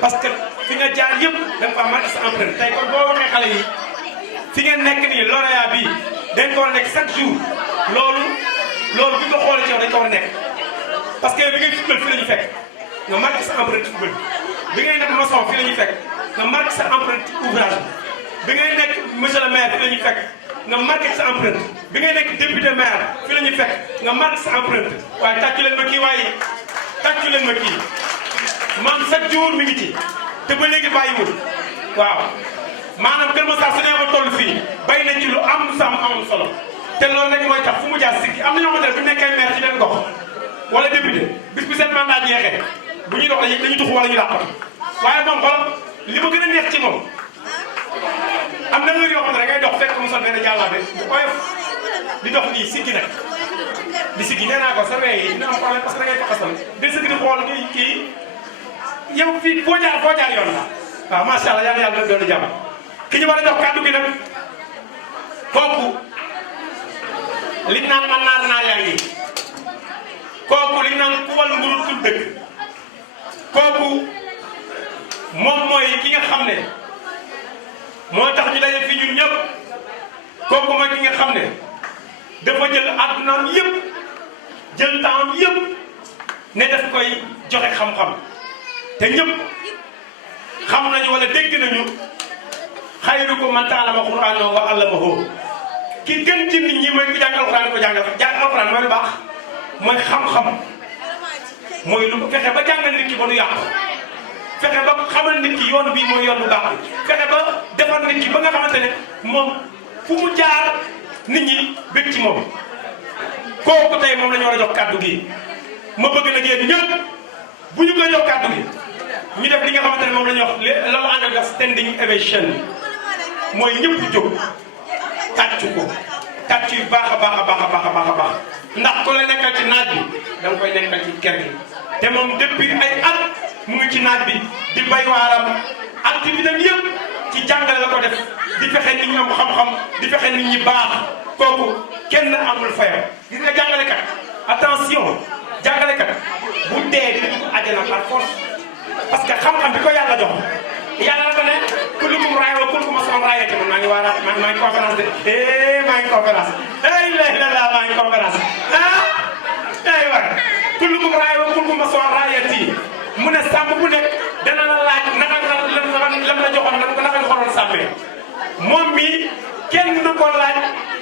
parce que fi nga jaar yëpp da nga fa marqué sa empreinte tey kon boo waxee xale yi fi ngeen nekk nii lauréat bii dañ ko war a nekk chaque jour loolu bu ñu ko xoolee ci yow dañ ko war a nekk parce que bi ngay football fi la ñu fekk nga marqué sa empreinte football bi ngay nekk maçon fi la ñu fekk nga marqué sa empreinte ouvrage bi ngay nekk monsieur le maire fi la ñu fekk nga marqué sa empreinte bi ngay nekk député maire fi la ñu fekk nga marqué sa empreinte waaye tàccu leen ma kii waaye tàccu leen ma kii maam chaque jour mi ngi ci te ba léegi bàyyiwul waaw maanaam Kër Massar su nee ba toll fii bay nañ ci lu am solo te loolu rek mooy tax fu mu jaar sikki am na ñoo xamante ne bu nekkee maire ci benn gox wala député bis bu seen mandat jeexee bu ñuy dox dañuy tuxu wala ñu làqatu waaye moom xolam li ma gën a neex ci moom am na heure yoo xam ne da ngay dox fekk mu sol benn jàllabe bu oyof di dox nii sikki nag di sikki nee naa ko sa wee yi dina am problème parce que da ngay faxasal di sikki di xool kii yow fii foo jaar yoon la waaw macha allah yàlla yàlla doon jàmm ki ñu war a jox kàddu gi nag kooku liñ naan man naar yaa ngi kooku liñ naan ku wal mburu tul dëkk kooku moom mooy ki nga xam ne moo tax ñu daje fi ñun ñëpp kooku mooy ki nga xam ne dafa jël addunaam yëpp jël temps yëpp ne daf koy joxe xam-xam te ñëpp xam nañu wala dégg nañu xayrukum man ta'allama al-Qur'ana wa 'allamahu ki gën ci nit ñi mooy ku jàng alxuraan ko jàng alxuraan mooy lu baax mooy xam-xam mooy lu fexe ba jàngal nit ki ba nu yàqu fexe ba xamal nit ki yoon bii mooy yoon bu baax bi fexe ba defar nit ki ba nga xamante ne moom fu mu jaar nit ñi bëgg ci moom kooku tey moom la ñu war a jox kàddu gi ma bëgg nag yéen ñëpp bu ñu koy jox kàddu gi ñu def li nga xamante ne moom la ñuy wax loolu àndal nga standing ovation mooy ñëpp jóg tàccu ko tàccu yu baax a baax a baax a baax a baax a baax ndax ku la nekkal ci naaj bi da nga koy nekkal ci kër gi te moom depuis ay at mu ngi ci naaj bi di bay waaram activité am yëpp ci jàngale la ko def di fexe nit ñi am xam-xam di fexe nit ñi baax kooku kenn amul fayam gis nga jàngalekat attention jàngalekat bu dee dina dugg àjjana par force parce que xam-xam bi ko yàlla jox yàlla la ko ne kullukum raay wa kullukum mas'uulun an ra'iyyatihi man maa ngi waaraat maa ngi conférence de maa ngi conférence léegi la maa ngi conférence waay kullukum raay wa kullukum mas'uulun an ra'iyyatihi mu ne sàmm bu nekk dana la laaj naka lam la joxoon naka nga ko doon sàmmee moom mii kenn du ko laaj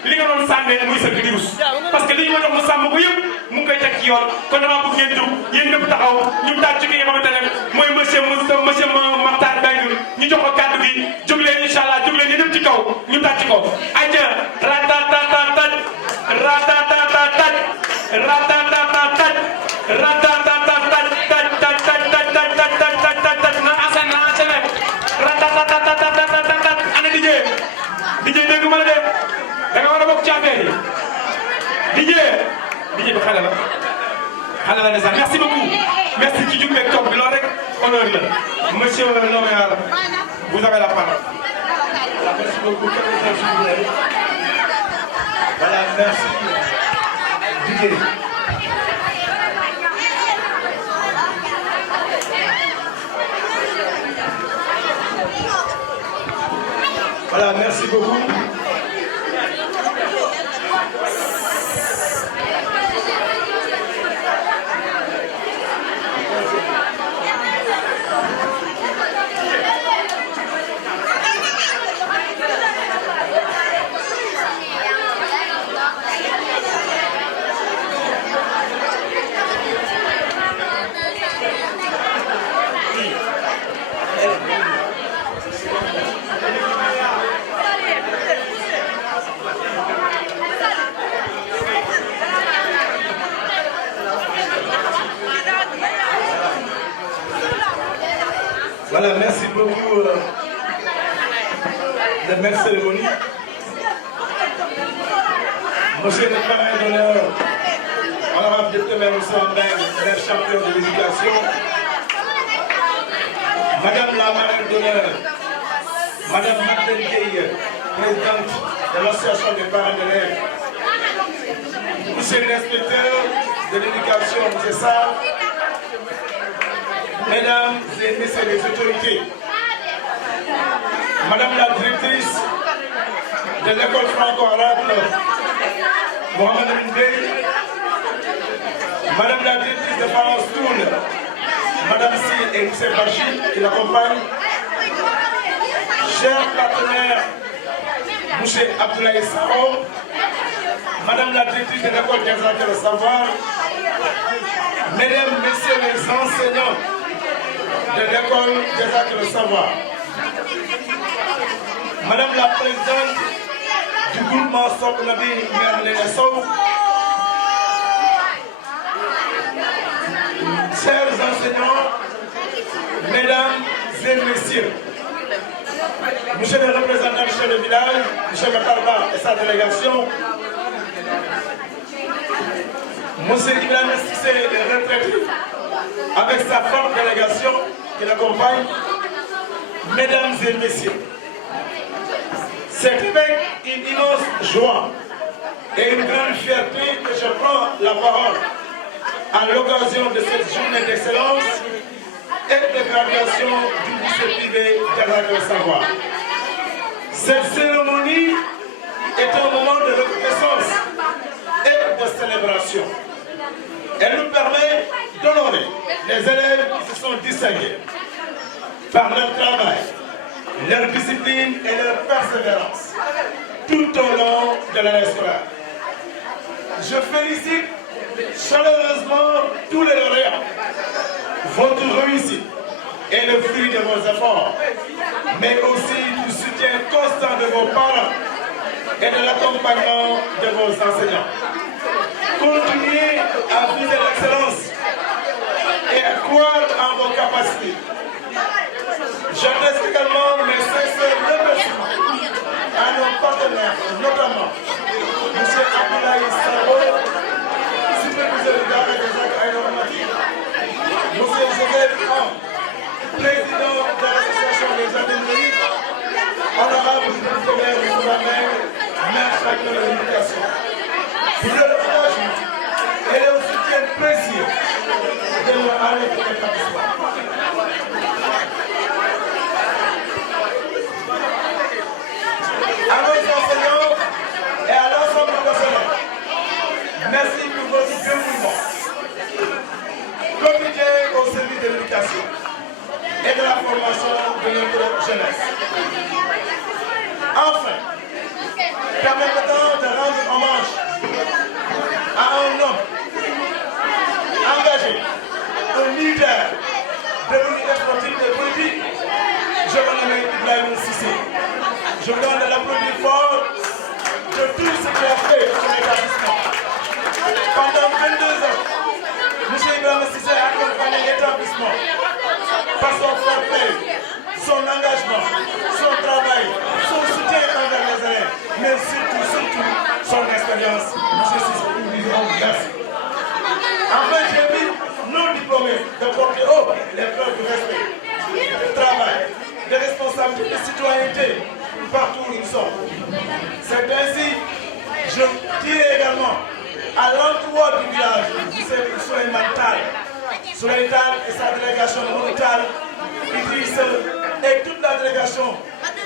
li nga doon sàmmee muy sëgg di rus parce que li ñu ma jox mu sàmm ko yëpp mu ngi koy teg ci yoon kon dama bëgg ngeen jóg yéen ñëpp taxaw ñu tàcc ki nga xamante ne mooy monsieur Makhtar Mbengue ñu jox ko kàddu gi jóg leen incha allah jóg leen ñu dem ci kaw ñu tàcc ko ayca ratatatatat ratatatatat ratatatatat ratatatatat na enchaîné ratatatatat ana DJ dégg ma la de da nga war a bokk ci affaire yi DJ bi xale la ne sax merci beaucoup merci ci jug beeg toog bi loolu rek honneur la monsieur le maire vous avez la parole. Merci beaucoup. Voilà, merci. DJ. Voilà, merci beaucoup. Voilà, merci beaucoup, le maître cérémonie. Monsieur le parrain d'honneur, honorable député maire Mbengue, maire champion de l'éducation. Madame la marraine d'honneur, Madame Madeleine Gueye, présidente de l'association des parents d'élèves. Monsieur l'inspecteur de l'éducation, monsieur Sarr. Mesdames et messieurs les autorités, Madame la directrice de l'école franco-arabe Mohamed Ndeye, Madame la directrice de Parents Toul, Madame Si et M. Bachir qui l'accompagnent, chers partenaires, M. Abdoulaye Sao, Madame la directrice de l'école des arts et le savoir, Mesdames, Messieurs les enseignants de l'école des arts et le savoir, Madame la présidente du groupement Sokonabi Merlene Sow, chers enseignants, Mesdames et Messieurs, Monsieur le représentant du chef de village, M. Matarba et sa délégation, Monsieur Ibrahim Sissé, le retraité, avec sa forte délégation qui l'accompagne, Mesdames et Messieurs, c'est avec une immense joie et une grande fierté que je prends la parole à l'occasion de cette journée d'excellence et de graduation du lycée privé de savoir. Cette cérémonie est un moment de reconnaissance et de célébration. Elle nous permet d'honorer les élèves qui se sont distingués par leur travail, leur discipline et leur persévérance tout au long de l'année scolaire. Je félicite chaleureusement tous les lauréats. Votre réussite est le fruit de vos efforts, mais aussi du soutien constant de vos parents et de l'accompagnement de vos enseignants. Continuez à viser l'excellence et à croire en vos capacités. J'adresse également mes sincères remerciements à nos partenaires, notamment M. Abdoulaye Sabo, superviseur de l'arrêt des actes aéronautiques, M. Joseph Ham, président de l'association des gendarmeries, honorable Robert Soulamène, maire chacun de l'éducation. Pour leur engagement et leur soutien précieux de notre établissement. À nos enseignants et à l'ensemble du personnel, merci pour votre dévouement quotidien au service de l'éducation et de la formation de notre jeunesse. Enfin, permettez-moi de rendre hommage à un homme engagé, un militaire devenu sportif et politique, je me nomme Ibrahim Cissé. Je vous donne l'applaudissement fort de tout ce qu'il a fait pour l'établissement. Pendant 22 ans, M. Ibrahim Cissé a accompagné l'établissement par son fair play, son engagement, son travail, son soutien envers les élèves, mais surtout son expérience. M. Cissé, nous disons merci. Enfin, j'ai vu nos diplômés de porter haut les preuves de respect, de travail, de responsabilité, de citoyenneté partout où ils sont. C'est ainsi, je dirais également à l'entour du village, Souleymane Tall et sa délégation monétaire, Idriss et toute la délégation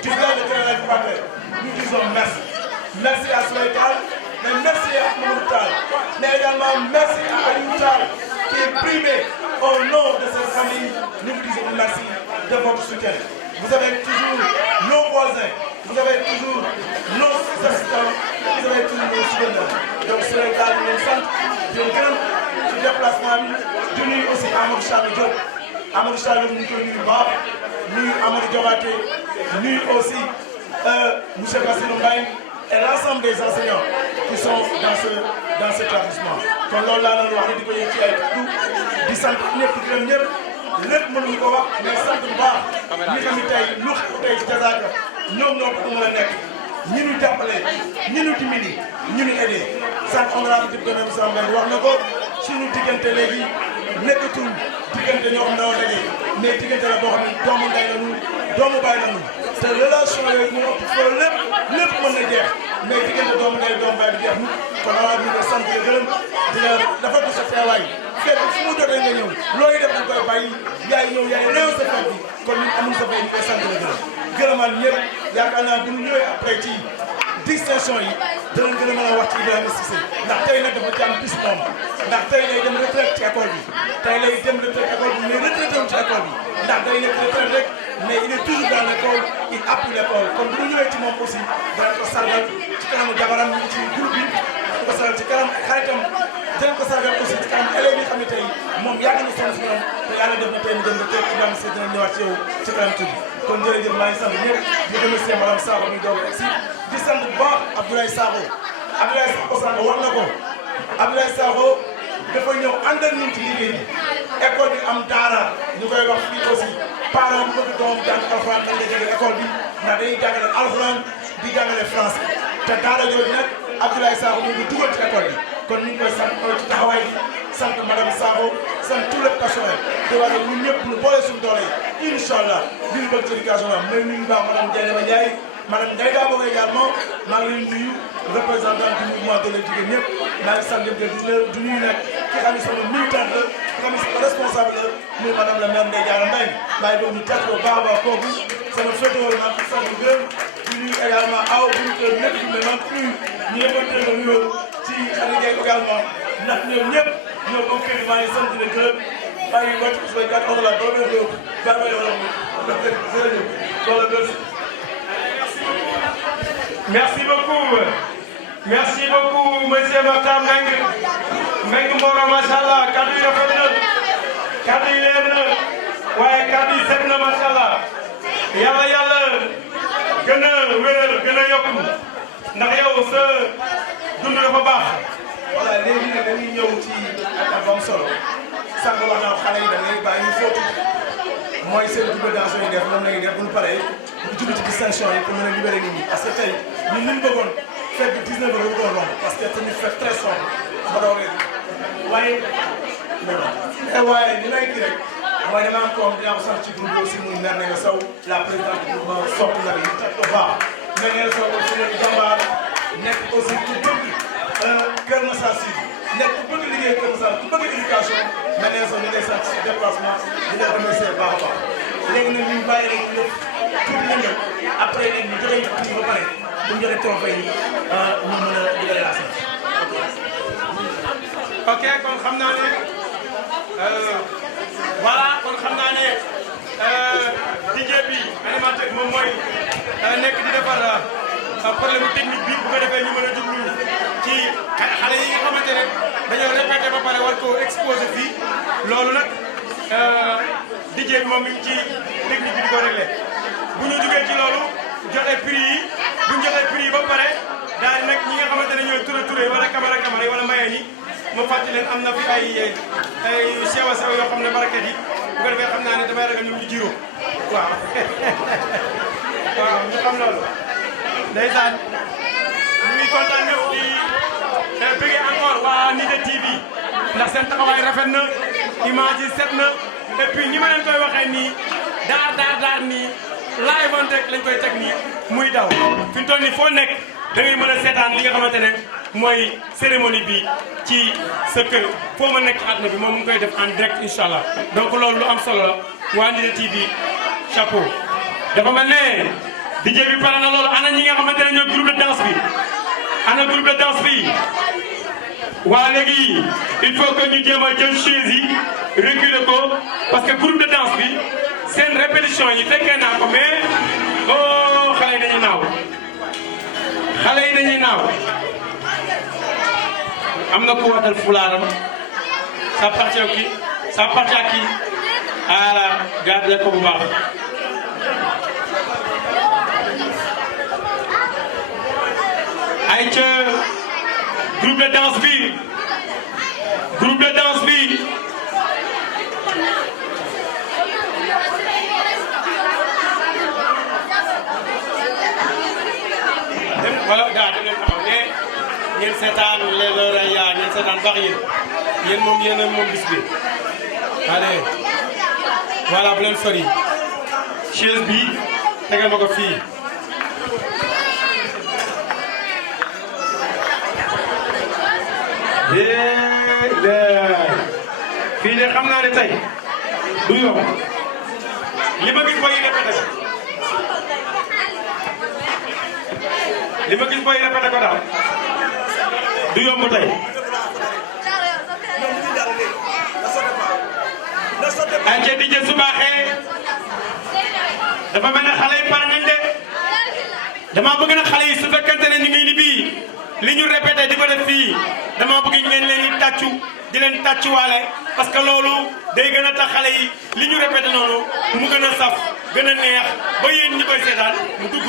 du village de Kéréla-Pater. Nous disons merci. Merci à Souleymane Tall, mais merci à Mohamed Tall, mais également merci à Aliou Tall qui est primé au nom de cette famille. Nous vous disons merci de votre soutien. Vous avez toujours nos voisins, vous avez toujours nos assistants, vous avez toujours nos souvenirs. Donc sur les cas de centre, je gërëm ci déplacement bi di nuyu aussi Amadou Charles Diop. Amadou Charles ñu koy nuyu baax nuyu Amadou Diabaté nuyu aussi M. Bassirou Mbaye et l'ensemble des enseignants qui sont dans cet établissement. kon loolu laa doon wax ne di ko yëg ci ay kaddu di sant ñëpp di gërëm ñëpp. lépp mënuñu ko wax mais sant bu baax ñi xam ne tey lu xew tey ci Diazaka ñoom ñoo ko mën a nekk ñi ñu jàppale ñi ñu dimbali ñi ñu aidé sànq honorable député Moussa Mbengue wax na ko suñu diggante léegi nekkatul diggante ñoo xam ne dañoo daje mais diggante la boo xam ne doomu ndey lañu doomu baay lañu te relation yooyu mu ëpp ko lépp mën na jeex mais diggante doomu ndey doomu baay bi jeex mu kon honorable ñu ngi sant di gërëm di la dafa du sa teewaay fekk fu mu jotee nga ñëw looy def da nga koy bàyyi yaay ñëw yaay réew sa fekk bi kon ñun amul sa fay ñu koy sant la gërëmal ñëpp yaakaar naa bu ñu ñëwee après ci distinction yi danañ gën a mën a wax ci Ibrahima Cissé ndax tey nag dafa ci am bis moom ndax tey lay dem retraite ci école bi tey lay dem retraite école bi mais retraité wu ci école bi ndax day nekk retraite rek mais il est toujours dans l'école il appuie l'école kon bu ñu ñëwee ci moom aussi danañ ko sargal ci kanamu jabaram ñu ngi ci groupe bi danañ ko sargal ci kanam xaritam danañ ko sargal aussi ci kanam élèves yi xam ne tey moom yàgg na sonn si ñoom te yàlla def na tey mu dem retraite Ibrahima Cissé dina ñëwaat ci yow ci kanam tuuti kon jërëjëf maa ngi sant ñëpp di remercier madame Sakho mi doog a egsi di sant bu baax Abdoulaye Sakho wax na ko Abdoulaye Sakho dafa ñëw àndal ñun ci liggéey bi école bi am daara ñu koy wax fii aussi parents bu bëgg doom jàng alxuraan dañ la jege école bi ndax dañuy jàngale alxuraan di jàngale français te daara jooju nag Abdoulaye Sakho ñu ngi dugal ci école bi kon ñu ngi koy sant ci taxawaay bi sant madame Sakho sant tout le personnel di wax ne ñun ñëpp ñu boole suñu doole yi incha allah li ñu bëgg ci éducation la mais ñu ngi baax madame Dieynaba Ndiaye madame Ndeye Dabo également maa ngi leen nuyu représentant du mouvement de la jigéen ñëpp maa ngi sant ñëpp di nuyu nag ki xam ne sama militant la ki xam ne sama responsable la muy madame la maire Ndeye Diarra Mbaye maa ngi doon ñu teg ko baax a baax kooku sama féetewal maa ngi sant gërëm di nuyu également aw bu ñu koy nekk bi mais maa ngi nuyu ñu yëppante nga nuyoo ci Aliou Gueye également ndax ñoom ñëpp ñoo bokk kër maa ngi sant leen gërëm maa ngi wàcc su may gàtt la doo leen yow baa may wala Merci beaucoup. Merci beaucoup, monsieur Makhtar Mbengue. Mbengue Mboro, machallah, kaddu yi rafet na, kaddu yi leer na, waaye kàddu yi set na macha allah yàlla gën a wéral gën a yokku ndax yow sa dund dafa baax. voilà léegi nag dañuy ñëw ci ak am solo sànq wax naa xale yi da ngay bàyyi ñu fóotu mooy seen double danse yi def moom la ñuy def bu ñu paree ñu jublu ci distinction yi pour mën a libérer nit ñi parce que tey ñun li ñu bëggoon fête bi 19 heures ko romb parce que tamit fête très sombre ba doon rek waaye li may kii rek mooy dama am koom dinaa ko sant ci groupe aussi muy Mère Nenga Sow la présidente du groupement Sopp na yi teg ko baax Mère Nenga Sow aussi nekk jàmbaar nekk aussi ku bëgg Kër Massar si nekk ku bëgg liggéey Kër Massar ku bëgg éducation Mère Nenga Sow ñu ngi sant si déplacement di leen remercier baax a baax léegi nag ñu bàyyi rek ñu tuuti yëngal après léegi ñu joxe kii ba pare bu ñu joxe trophée yi ñu mën a digale la sant ok kon xam naa ne voilà kon xam naa ne DJ bi animateur moom mooy nekk di defar problème technique bi bu ko defee ñu mën a jublu ci xale yi nga xamante ne dañoo répété ba pare war koo exposé fii loolu nag DJ bi moom mi ngi ci technique bi di ko réglé bu ñu jugee ci loolu joxe prix yi bu ñu joxee prix yi ba pare daal nag ñi nga xamante ne ñooy turé wala camara yi wala mbayeen yi ma fàttali leen am na fi ay sew a sew yoo xam ne baraket yi bu ko defee xam naa ne damay ragal ñu ngi jiiroo waaw waaw ñu xam loolu ndeysaan ñu ngi kontaan ñëpp di bëggee encore waa Nitte TV ndax seen taxawaay rafet na image yi set na et puis ni ma leen koy waxee nii daar nii live on rek lañ koy teg nii muy daw fi mu toll nii foo nekk da ngay mën a seetaan li nga xamante ne mooy cérémonie bi ci sa kër foo ma nekk àdduna bi moom mu ngi koy def en direct incha allah donc loolu lu am solo la waa Nitte TV chapeau. dafa mel ne DJ bi pare na loolu ana ñi nga xamante ne ñoo groupe de danse bi ana groupe de danse bi waa léegi il faut que ñu jéem a jël chaise yi reculer ko parce que groupe de danse bi seen répétition yi fekkee naa ko mais oh xale yi dañuy naaw. xale yi dañuy naaw am na ku watal fulaaram ça appartient à qui ça appartient à qui voilà garde ko bu baax ay ca groupe de danse bi wala gaa dem leen taxaw ne ngeen seetaan les Lorrains ngeen seetaan baax yéen moom bis bi allez voilà bu leen sori chaise bi tegal ma ko fii fii de xam naa ne tey du yomb li ma gis mooy répété li ma gis mooy répété ko daal du yomb tey ay ca DJ su baaxee dafa mel ne xale yi pare nañ de dama bëgg na xale yi su fekkente ne ñu ngi ni bii li ñu répété di ko def fii dama bëgg ngeen leen di tàccu di leen tàccuwaale parce que loolu day gën a tax xale yi li ñu répété noonu mu gën a saf gën a neex ba yéen ñi koy seetaan mu dugg.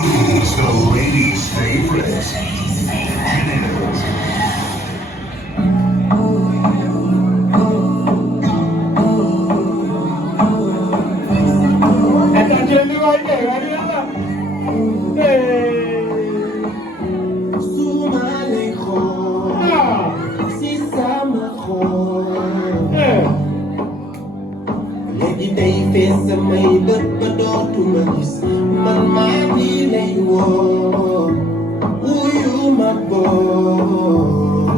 It's the ladies' favorite. Samay bët ba dootuma gis man maa ngi lay woo boor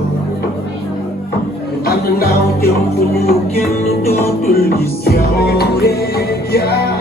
ànd ndaw jëm fu ñu kenn dootul gis yow rek yaa